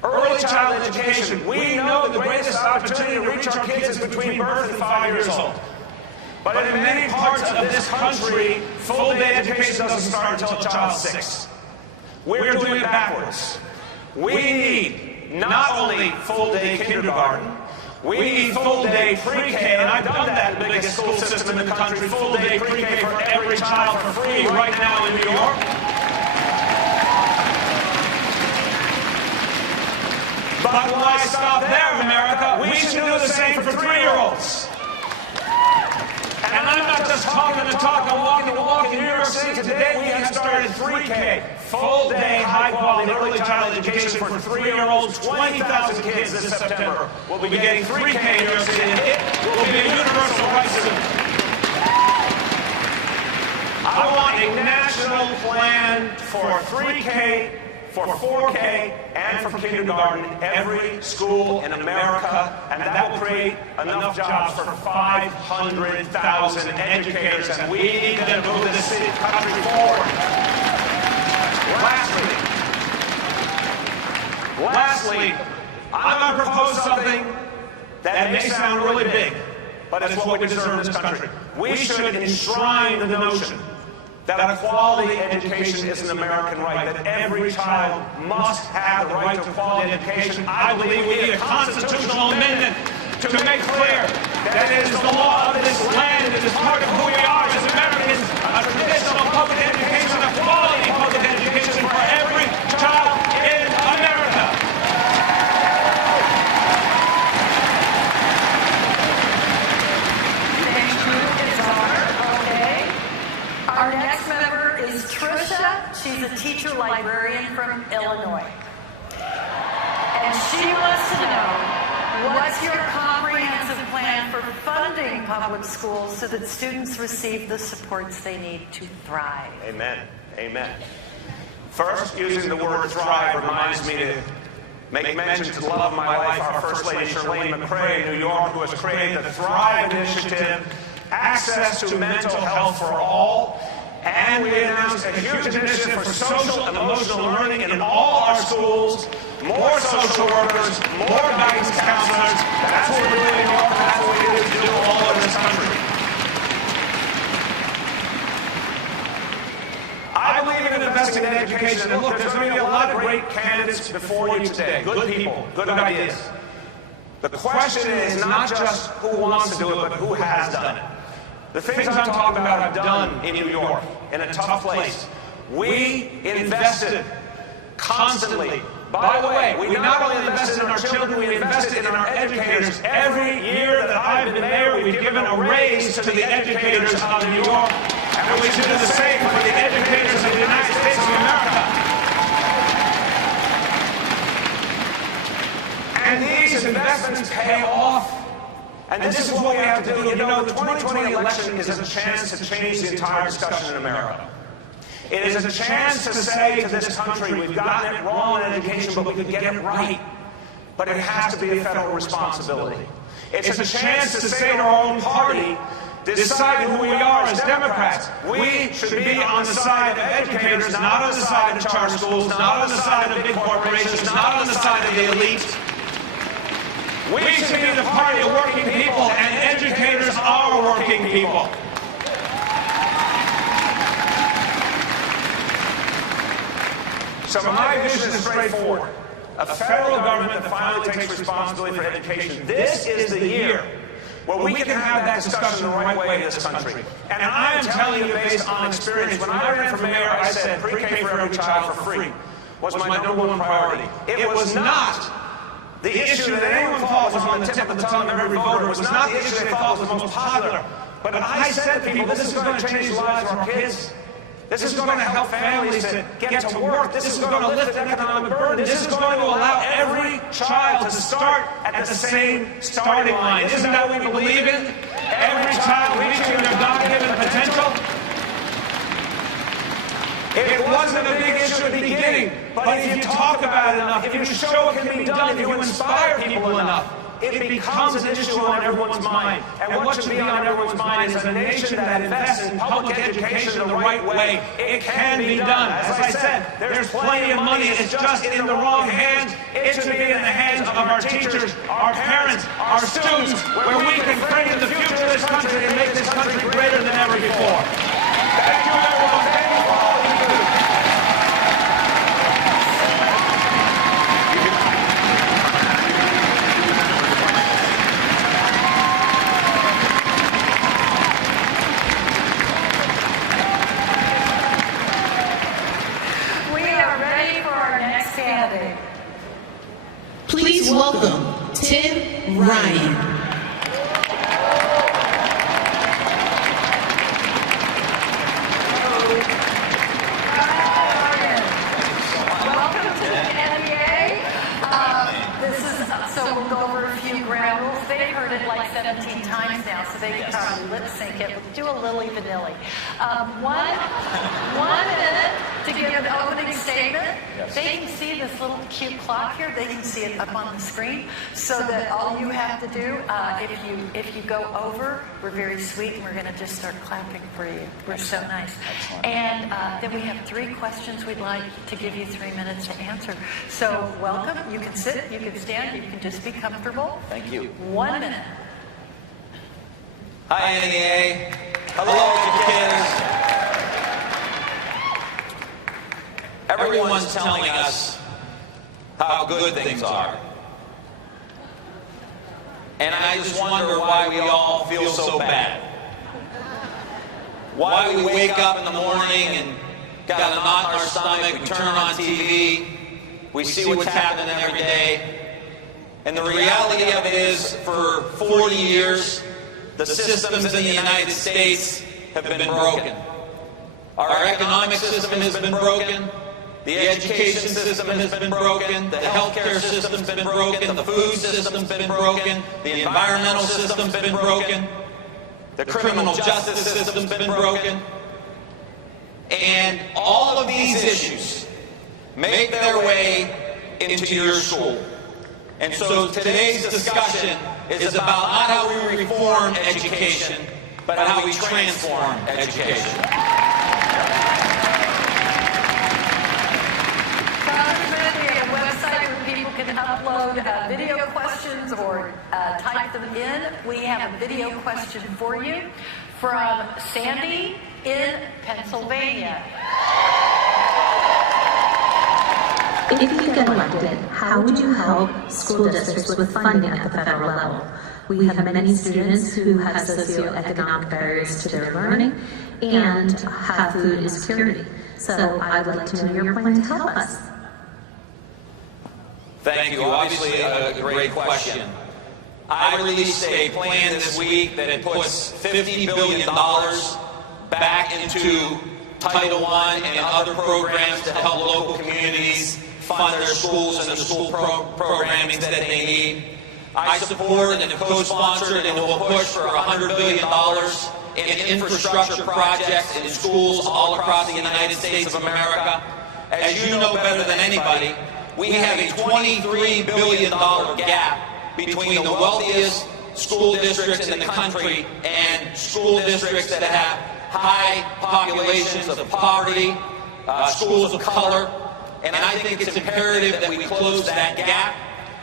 Early child education. We know the greatest opportunity to reach our kids is between birth and 5 years old. But in many parts of this country, full-day education doesn't start until a child's 6. We're doing it backwards. We need not only full-day kindergarten, we need full-day pre-K, and I've done that in the biggest school system in the country, full-day pre-K for every child for free right now in New York. But why stop there, America? We should do the same for 3-year-olds. And I'm not just talking the talk, I'm walking the walk. In New York City today, we have started 3K, full-day, high-quality early child education for 3-year-olds. 20,000 kids this September will be getting 3K in New York City, and it will be a universal right soon. I want a national plan for 3K, for 4K, and for kindergarten in every school in America, and that will create enough jobs for 500,000 educators, and we need to move this country forward. Lastly, I'm going to propose something that may sound really big, but it's what we deserve in this country. We should enshrine the notion that a quality education is an American right, that every child must have the right to quality education. I believe we need a constitutional amendment to make clear that it is the law of this land, it is part of who we are as Americans, a traditional public education, a quality public education for every child in America. Thank you, it's okay. Our next member is Tricia. She's a teacher librarian from Illinois. And she wants to know, what's your comprehensive plan for funding public schools so that students receive the supports they need to thrive? Amen. Amen. First, using the word thrive reminds me to make mention to the love of my life, our First Lady, Shirlane McCrae, New York, who has created the Thrive Initiative, access to mental health for all, and we announced a huge initiative for social and emotional learning in all our schools, more social workers, more guidance counselors. That's what we're doing in New York, that's what we need to do all over this country. I believe in investing in education, and look, there's going to be a lot of great candidates before you today, good people, good ideas. The question is not just who wants to do it, but who has done it. The things I'm talking about I've done in New York, in a tough place. We invested constantly. By the way, we not only invested in our children, we invested in our educators. Every year that I've been there, we've given a raise to the educators of New York, and we should do the same for the educators of the United States of America. And these investments pay off. And this is what we have to do. You know, the 2020 election is a chance to change the entire discussion in America. It is a chance to say to this country, we've gotten it wrong in education, but we could get it right. But it has to be a federal responsibility. It's a chance to say to our own party, decide who we are as Democrats. We should be on the side of educators, not on the side of charter schools, not on the side of big corporations, not on the side of the elite. We should be the party of working people, and educators are working people. So my vision is straightforward. A federal government that finally takes responsibility for education. This is the year where we can have that discussion the right way in this country. And I am telling you based on experience, when I ran for mayor, I said pre-K for every child for free was my #1 priority. It was not the issue that anyone thought was on the tip of the tongue of every voter. It was not the issue they thought was the most popular. But I said to people, this is going to change the lives of our kids. This is going to help families to get to work. This is going to lift economic burden. This is going to allow every child to start at the same starting line. Isn't that what we believe in? Every child reaching their God-given potential. It wasn't a big issue at the beginning, but if you talk about it enough, if you show it can be done, if you inspire people enough, it becomes an issue on everyone's mind. And what should be on everyone's mind is a nation that invests in public education the right way. It can be done. As I said, there's plenty of money. It's just in the wrong hands. It should be in the hands of our teachers, our parents, our students, where we can bring in the future of this country and make this country greater than ever before. Thank you, everyone. Thank you for all you do. Please welcome Tim Ryan. So we'll go over a few ground rules. They've heard it like 17 times now, so they can probably lip sync it. We'll do a lily vanilly. 1 minute to give an opening statement. Yes. They can see this little cute clock here. They can see it up on the screen, so that all you have to do, if you go over, we're very sweet, and we're going to just start clapping for you. We're so nice. And then we have 3 questions we'd like to give you 3 minutes to answer. So welcome. You can sit, you can stand, you can just be comfortable. Thank you. 1 minute. Hi, NEA. Hello, educators. Everyone's telling us how good things are. And I just wonder why we all feel so bad. Why we wake up in the morning and got a knot in our stomach, we turn on TV, we see what's happening every day. And the reality of it is, for 40 years, the systems in the United States have been broken. Our economic system has been broken. The education system has been broken. The healthcare system's been broken. The food system's been broken. The environmental system's been broken. The criminal justice system's been broken. And all of these issues make their way into your school. And so today's discussion is about not how we reform education, but how we transform education. Can upload video questions or type them in. We have a video question for you from Sandy in Pennsylvania. If you get elected, how would you help school districts with funding at the federal level? We have many students who have socioeconomic barriers to their learning and have food insecurity. So I would like to know your plan to help us. Thank you. Obviously, a great question. I released a plan this week that it puts $50 billion back into Title I and other programs to help local communities fund their schools and the school programming that they need. I support and have co-sponsored and will push for $100 billion in infrastructure projects in schools all across the United States of America. As you know better than anybody, we have a $23 billion gap between the wealthiest school districts in the country and school districts that have high populations of poverty, schools of color. And I think it's imperative that we close that gap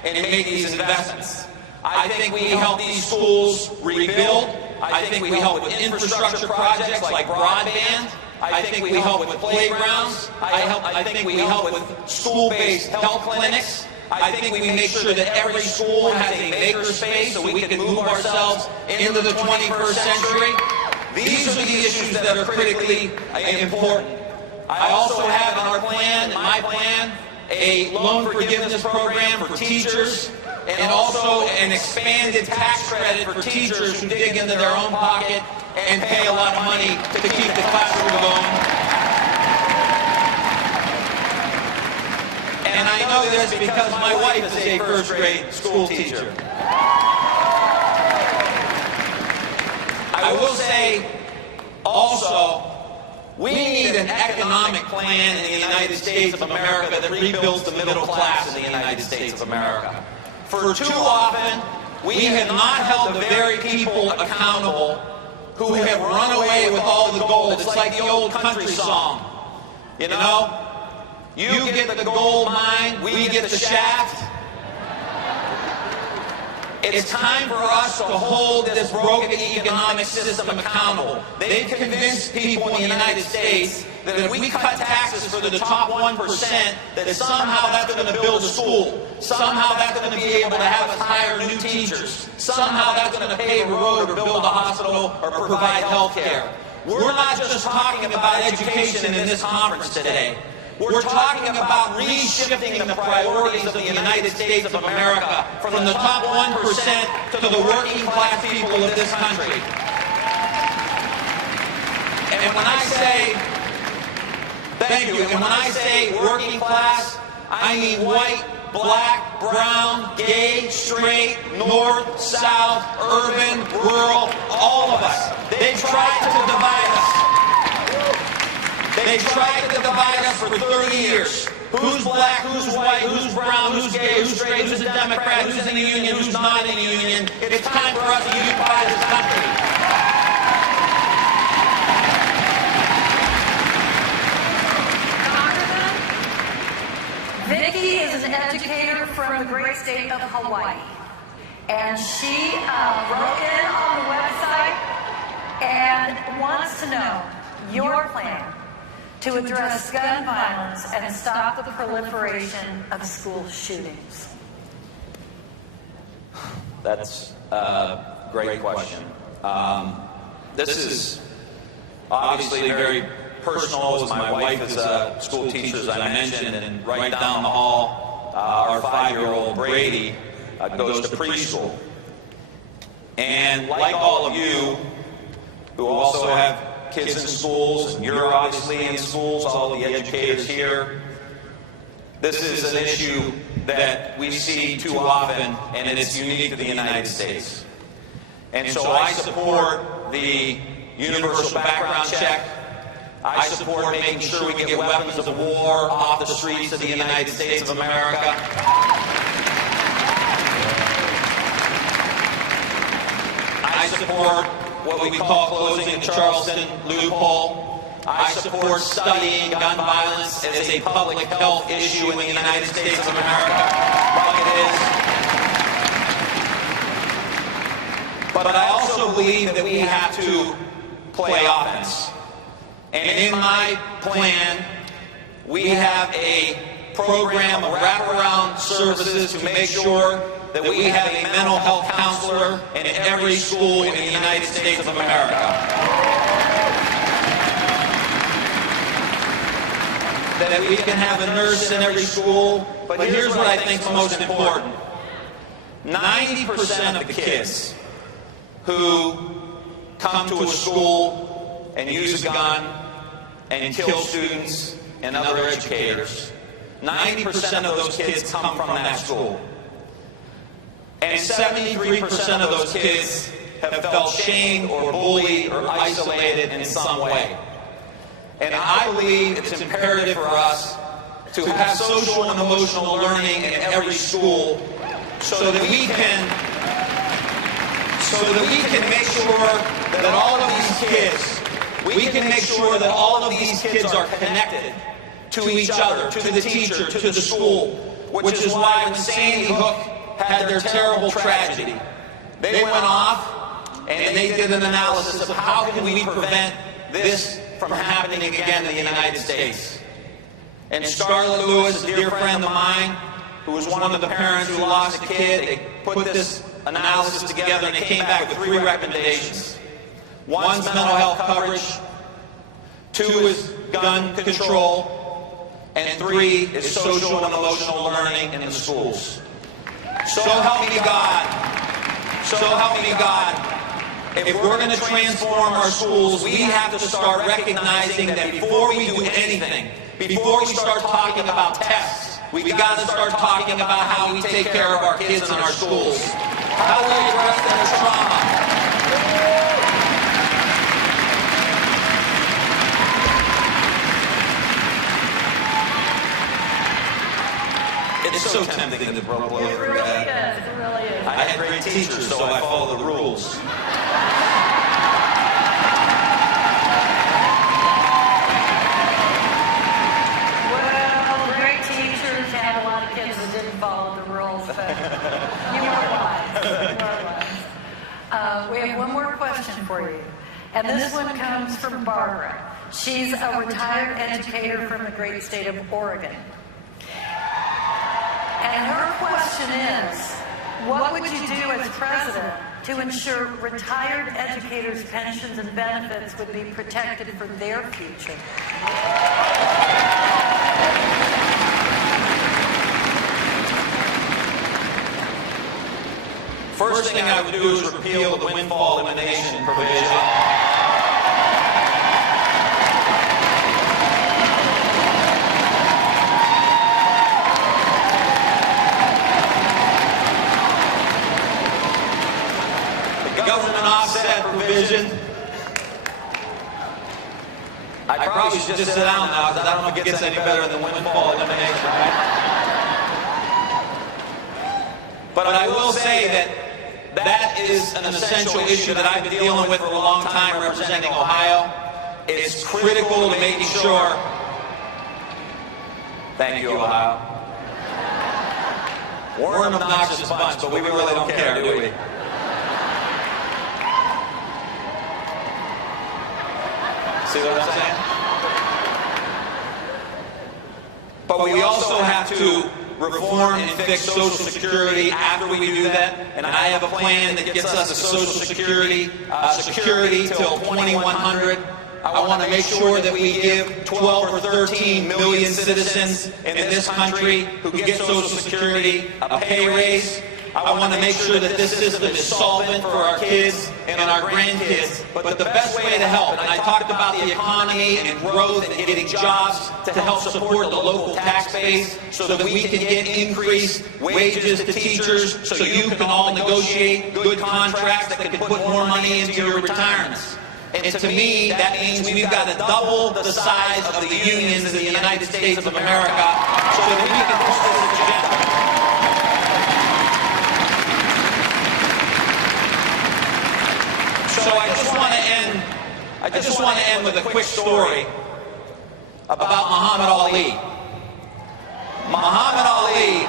and make these investments. I think we help these schools rebuild. I think we help with infrastructure projects like broadband. I think we help with playgrounds. I think we help with school-based health clinics. I think we make sure that every school has a maker space so we can move ourselves into the 21st century. These are the issues that are critically important. I also have in our plan, my plan, a loan forgiveness program for teachers, and also an expanded tax credit for teachers who dig into their own pocket and pay a lot of money to keep the classroom going. And I know this because my wife is a first-grade school teacher. I will say also, we need an economic plan in the United States of America that rebuilds the middle class in the United States of America. For too often, we have not held the very people accountable who have run away with all the gold. It's like the old country song. You know, you get the gold mine, we get the shaft. It's time for us to hold this broken economic system accountable. They've convinced people in the United States that if we cut taxes for the top 1%, that somehow that's going to build a school. Somehow that's going to be able to have us hire new teachers. Somehow that's going to pave a road or build a hospital or provide health care. We're not just talking about education in this conference today. We're talking about reshifting the priorities of the United States of America from the top 1% to the working class people of this country. And when I say, thank you, and when I say working class, I mean white, black, brown, gay, straight, north, south, urban, rural, all of us. They've tried to divide us. They've tried to divide us for 30 years. Who's black, who's white, who's brown, who's gay, who's straight, who's a Democrat, who's in the union, who's not in the union. It's time for us to unify this country. Vicki is an educator from the great state of Hawaii. And she wrote in on the website and wants to know your plan to address gun violence and stop the proliferation of school shootings. That's a great question. This is obviously very personal, as my wife is a school teacher, as I mentioned, and right down the hall, our 5-year-old Brady goes to preschool. And like all of you who also have kids in schools, and you're obviously in schools, all of the educators here, this is an issue that we see too often, and it's unique to the United States. And so I support the universal background check. I support making sure we get weapons of war off the streets of the United States of America. I support what we call closing the Charleston loophole. I support studying gun violence as a public health issue in the United States of America, like it is. But I also believe that we have to play offense. And in my plan, we have a program of wraparound services to make sure that we have a mental health counselor in every school in the United States of America. That we can have a nurse in every school, but here's what I think is most important. 90% of the kids who come to a school and use a gun and kill students and other educators, 90% of those kids come from that school. And 73% of those kids have felt shamed or bullied or isolated in some way. And I believe it's imperative for us to have social and emotional learning in every school so that we can make sure that all of these kids, we can make sure that all of these kids are connected to each other, to the teacher, to the school, which is why when Sandy Hook had their terrible tragedy, they went off and they did an analysis of how can we prevent this from happening again in the United States. And Scarlett Lewis, a dear friend of mine, who was one of the parents who lost a kid. They put this analysis together and they came back with 3 recommendations. One's mental health coverage, 2 is gun control, and 3 is social and emotional learning in the schools. So help me God. So help me God. If we're going to transform our schools, we have to start recognizing that before we do anything, before we start talking about tests, we've got to start talking about how we take care of our kids in our schools. How we address their trauma. It's so tempting to blow through that. It really is. I had great teachers, so I follow the rules. Well, great teachers had a lot of kids that didn't follow the rules, but you were wise. You were wise. We have one more question for you, and this one comes from Barbara. She's a retired educator from the great state of Oregon. And her question is, what would you do as president to ensure retired educators' pensions and benefits would be protected for their future? First thing I would do is repeal the windfall elimination provision. Government offset provision. I probably should just sit down now because I don't know if it gets any better than windfall elimination, right? But I will say that is an essential issue that I've been dealing with for a long time representing Ohio. It's critical to making sure. Thank you, Ohio. We're an obnoxious bunch, but we really don't care, do we? See what I'm saying? But we also have to reform and fix Social Security after we do that. And I have a plan that gets us to Social Security till 2100. I want to make sure that we give 12 or 13 million citizens in this country who get Social Security a pay raise. I want to make sure that this system is solvent for our kids and our grandkids. But the best way to help, and I talked about the economy and growth and getting jobs to help support the local tax base so that we can get increased wages to teachers so you can all negotiate good contracts that can put more money into your retirements. And to me, that means we've got to double the size of the unions in the United States of America so that we can push this agenda. So I just want to end with a quick story about Muhammad Ali. Muhammad Ali,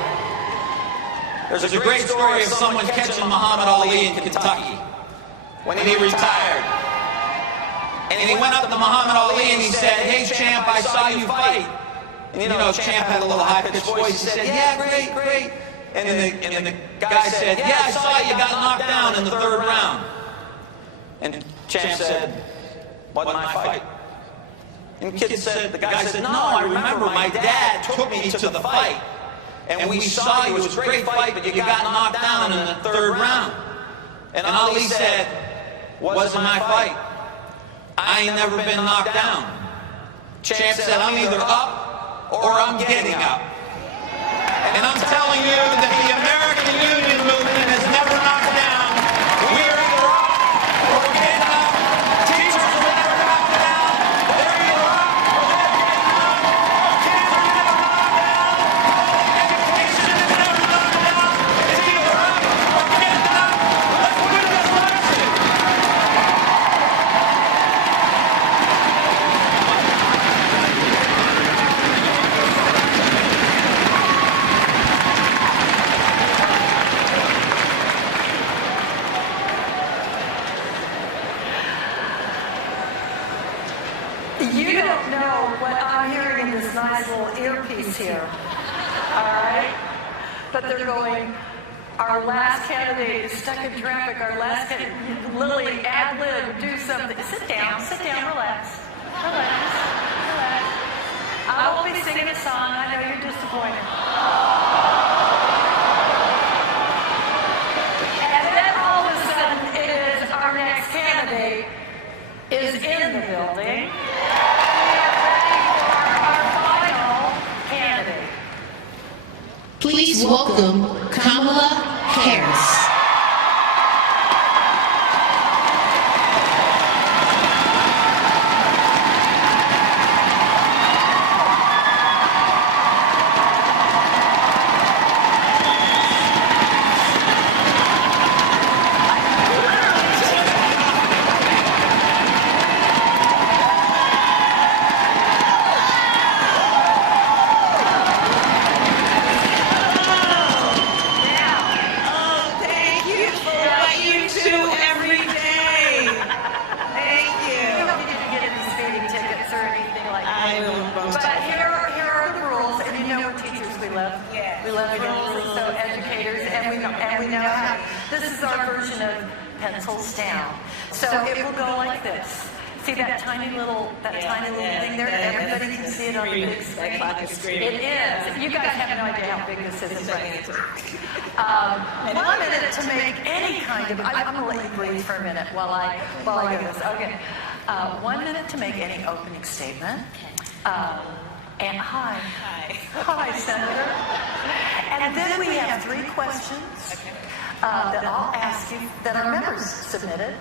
there's a great story of someone catching Muhammad Ali in Kentucky when he retired. And he went up to Muhammad Ali and he said, "Hey champ, I saw you fight." And you know, champ had a little high-pitched voice. He said, "Yeah, great." And then the guy said, "Yeah, I saw you got knocked down in the 3rd round." And champ said, "Wasn't my fight." And the guy said, "No, I remember my dad took me to the fight. And we saw you, it was a great fight, but you got knocked down in the 3rd round." And Ali said, "Wasn't my fight. I ain't never been knocked down." Champ said, "I'm either up or I'm getting up." And I'm telling you that the American Union movement has never knocked down. We're either up or we're getting up. Teachers will never knock down. They're either up or they're getting up. Our kids are never knocked down. Education is never knocked down. It's either up or getting up. Let's win this election. You don't know what I'm hearing in this nice little earpiece here, all right? but they're going, our last candidate is stuck in traffic, our last candidate, Lily, ad lib, do something. Sit down, relax. I won't be singing a song, I know you're disappointed. And then all of a sudden, it is our next candidate is in the building. We are ready for our final candidate. Please welcome Kamala Harris. Pencils down. So it will go like this. See that tiny little thing there? Everybody can see it on the big screen. It is. You guys have no idea how big this is in front of you. 1 minute to make any kind of. I'm going to let you breathe for a minute while I do this. Okay. 1 minute to make any opening statement. And hi, Senator. And then we have 3 questions. That I'll ask you, that our members submitted,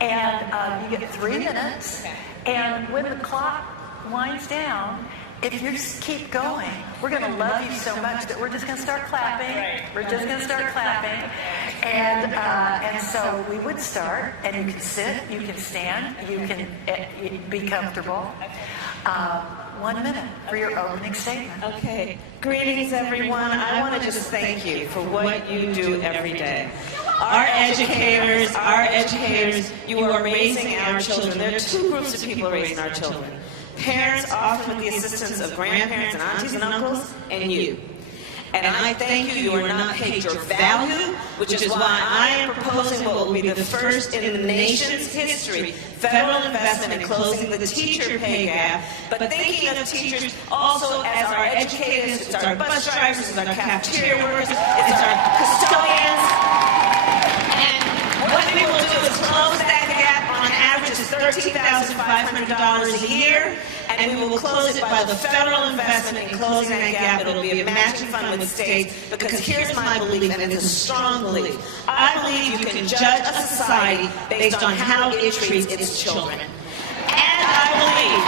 and you get 3 minutes, and when the clock winds down, if you just keep going, we're going to love you so much that we're just going to start clapping. We're just going to start clapping, and so we would start, and you can sit, you can stand, you can be comfortable. 1 minute for your opening statement. Okay. Greetings, everyone. I want to just thank you for what you do every day. Our educators, you are raising our children. There are 2 groups of people raising our children. Parents, often with the assistance of grandparents and aunties and uncles, and you. And I thank you. You are not paid your value, which is why I am proposing what will be the first in the nation's history federal investment in closing the teacher pay gap, but thinking of teachers also as our educators, it's our bus drivers, it's our cafeteria workers, it's our custodians. And what we will do is close that gap on average is $13,500 a year, and we will close it by the federal investment in closing that gap. It'll be a matching fund with states, because here's my belief, and it's a strong belief. I believe you can judge a society based on how it treats its children. And I believe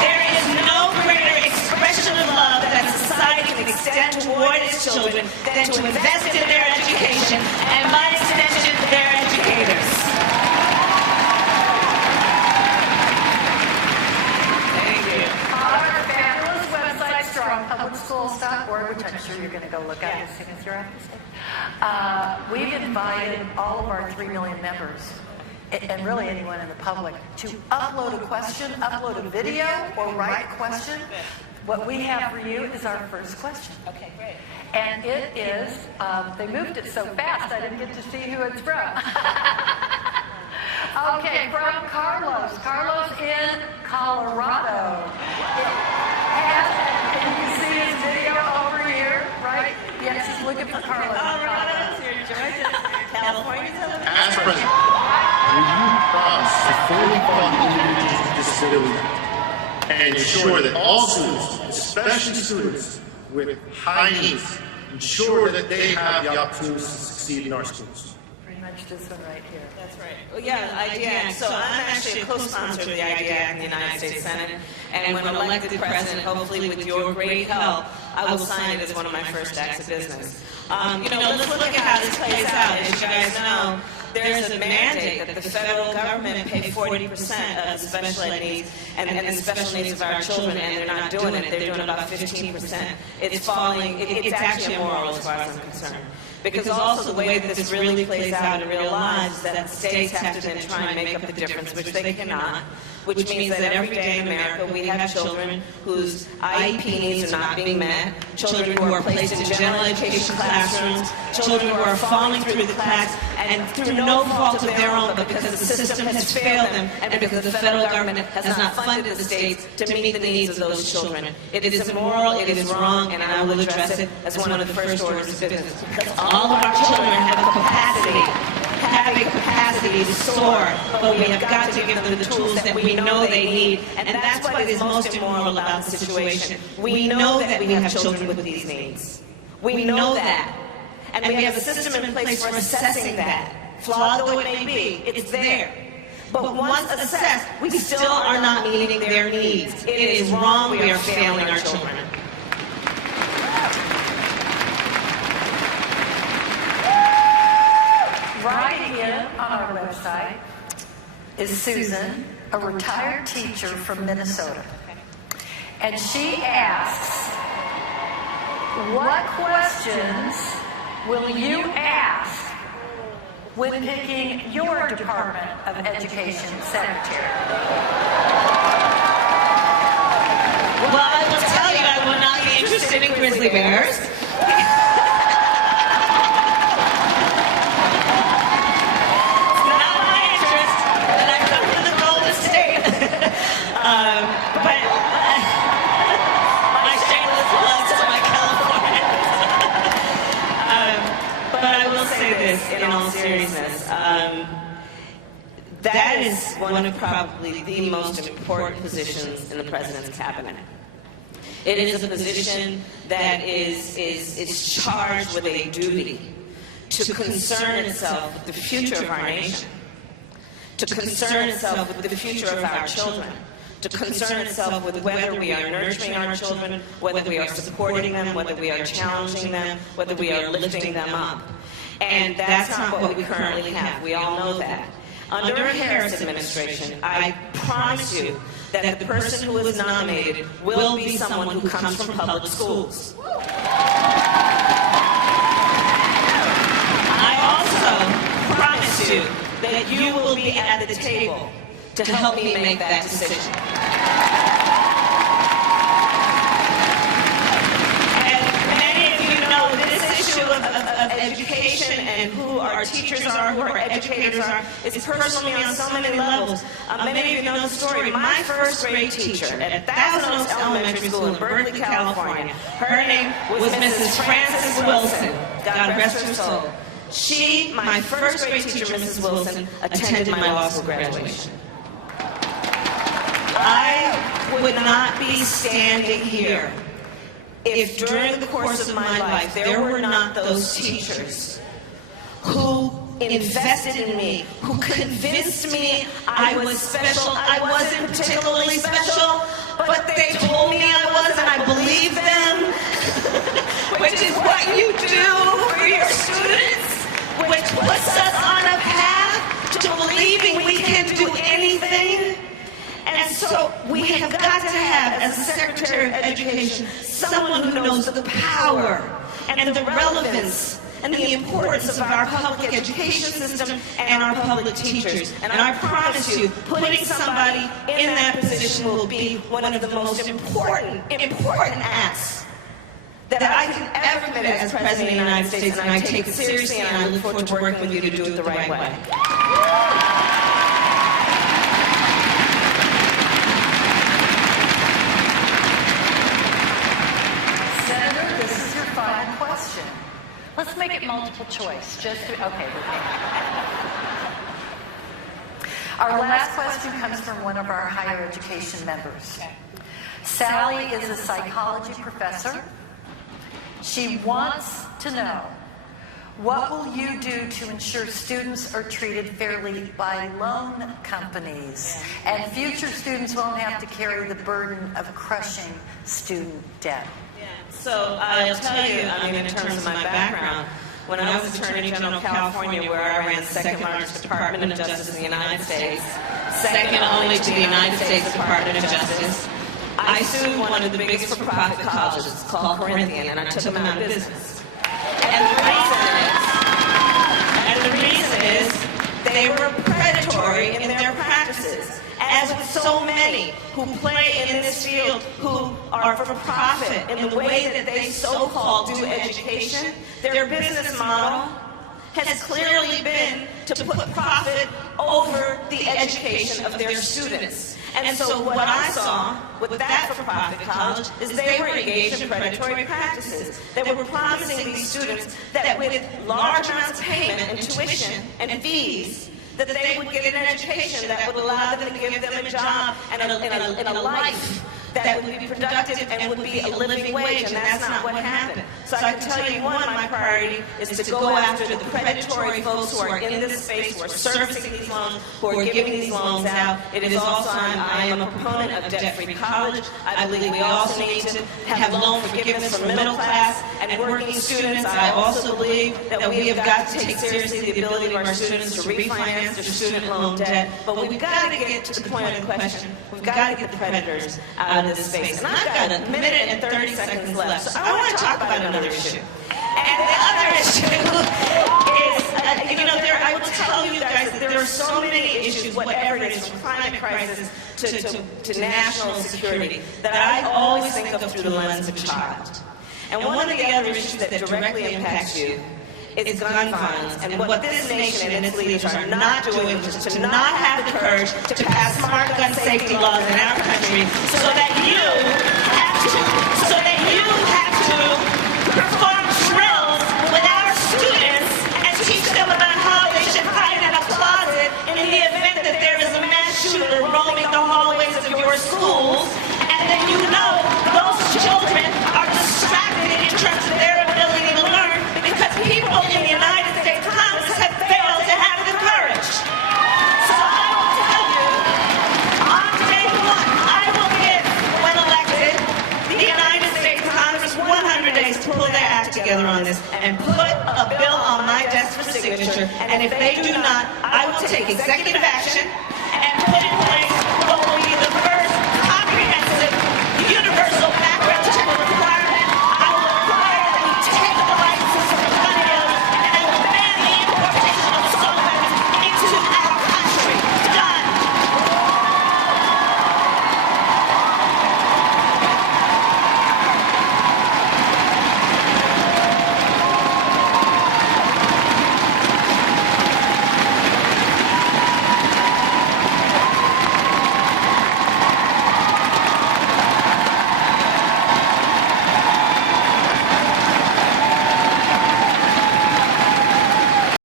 there is no greater expression of love that a society can extend toward its children than to invest in their education, and by extension, their educators. strongpublicschools.org, which I'm sure you're going to go look at as soon as you're out of state. We've invited all of our 3 million members, and really anyone in the public, to upload a question, upload a video, or write a question. What we have for you is our first question. Okay, great. And it is, they moved it so fast I didn't get to see who it's from. Okay, from Carlos. Carlos in Colorado. And you can see his video over here, right? Yes, he's looking for Carlos. Colorado, here, Georgia, California. As President, will you promise to fully fund individuals with disabilities and ensure that all students, especially students with high needs, ensure that they have the opportunity to succeed in our schools? Pretty much this one right here. That's right. Well, yeah, IDEA. So I'm actually a co-sponsor of the IDEA in the United States Senate, and when elected president, hopefully with your great help, I will sign it as one of my first acts of business. Let's look at how this plays out. As you guys know, there's a mandate that the federal government pay 40% of the special ed needs and the special needs of our children, and they're not doing it. They're doing about 15%. It's falling. It's actually immoral as far as I'm concerned. Because also the way that this really plays out in real lives is that the states have to then try and make up the difference, which they cannot, which means that every day in America we have children whose IEP needs are not being met, children who are placed in general education classrooms, children who are falling through the cracks, and through no fault of their own, but because the system has failed them, and because the federal government has not funded the states to meet the needs of those children. It is immoral, it is wrong, and I will address it as one of the first orders of business. Because all of our children have a capacity to soar, but we have got to give them the tools that we know they need, and that's what is most immoral about the situation. We know that we have children with these needs. We know that. And we have a system in place for assessing that. Flawed though it may be, it's there. But once assessed, we still are not meeting their needs. It is wrong, we are failing our children. Writing in on our website is Susan, a retired teacher from Minnesota. And she asks, what questions will you ask when picking your Department of Education Secretary? Well, I will tell you, I will not be interested in grizzly bears. In all seriousness, that is one of probably the most important positions in the President's cabinet. It is a position that is charged with a duty to concern itself with the future of our nation, to concern itself with the future of our children, to concern itself with whether we are nurturing our children, whether we are supporting them, whether we are challenging them, whether we are lifting them up. And that's not what we currently have. We all know that. Under a Harris administration, I promise you that the person who is nominated will be someone who comes from public schools. I also promise you that you will be at the table to help me make that decision. Of education and who our teachers are, who our educators are, is personally on so many levels. Many of you know the story. My first grade teacher at Thousand Oaks Elementary School in Berkeley, California, her name was Mrs. Frances Wilson. God rest her soul. She, my first grade teacher, Mrs. Wilson, attended my law school graduation. I would not be standing here if during the course of my life there were not those teachers who invested in me, who convinced me I was special. I wasn't particularly special, but they told me I was, and I believed them, which is what you do for your students, which puts us on a path to believing we can do anything. And so we have got to have, as the Secretary of Education, someone who knows the power and the relevance and the importance of our public education system and our public teachers. And I promise you, putting somebody in that position will be one of the most important acts that I can ever commit as President of the United States, and I take it seriously, and I look forward to working with you to do it the right way. Let's make it multiple choice. Okay. Our last question comes from one of our higher education members. Sally is a psychology professor. She wants to know, what will you do to ensure students are treated fairly by loan companies and future students won't have to carry the burden of crushing student debt? So I'll tell you, in terms of my background, when I was Attorney General of California, where I ran the second largest Department of Justice in the United States, second only to the United States Department of Justice, I sued one of the biggest for-profit colleges called Corinthian, and I took them out of business. And the reason is, so many who play in this field who are for profit in the way that they so-called do education. Their business model has clearly been to put profit over the education of their students. And so what I saw with that for-profit college is they were engaged in predatory practices. They were promising these students that with large amounts of payment and tuition and fees, that they would get an education that would allow them to give them a job and a life that would be productive and would be a living wage, and that's not what happened. So I can tell you, one, my priority is to go after the predatory folks who are in this space, who are servicing these loans, who are giving these loans out. It is also, I am a proponent of debt-free college. I believe we also need to have loan forgiveness for middle class and working students. I also believe that we have got to take seriously the ability of our students to refinance their student loan debt. But we've got to get to the point of the question. We've got to get the predators out of this space. And I've got a minute and 30 seconds left, so I want to talk about another issue. And the other issue is, I will tell you guys that there are so many issues, whatever it is, from climate crisis to national security, that I always think of through the lens of a child. And one of the other issues that directly impacts you is gun violence, and what this nation and its leaders are not doing is to not have the courage to pass smart gun safety laws in our country so that you have to perform drills with our students and teach them about how they should hide in a closet in the event that there is a mass shooter roaming the hallways of your schools, and then those children are distracted in terms of their ability to learn because people in the United States Congress have failed to have the courage. So I will tell you, on day one, I will give, when elected, the United States Congress 100 days to pull their act together on this and put a bill on my desk for signature. And if they do not, I will take executive action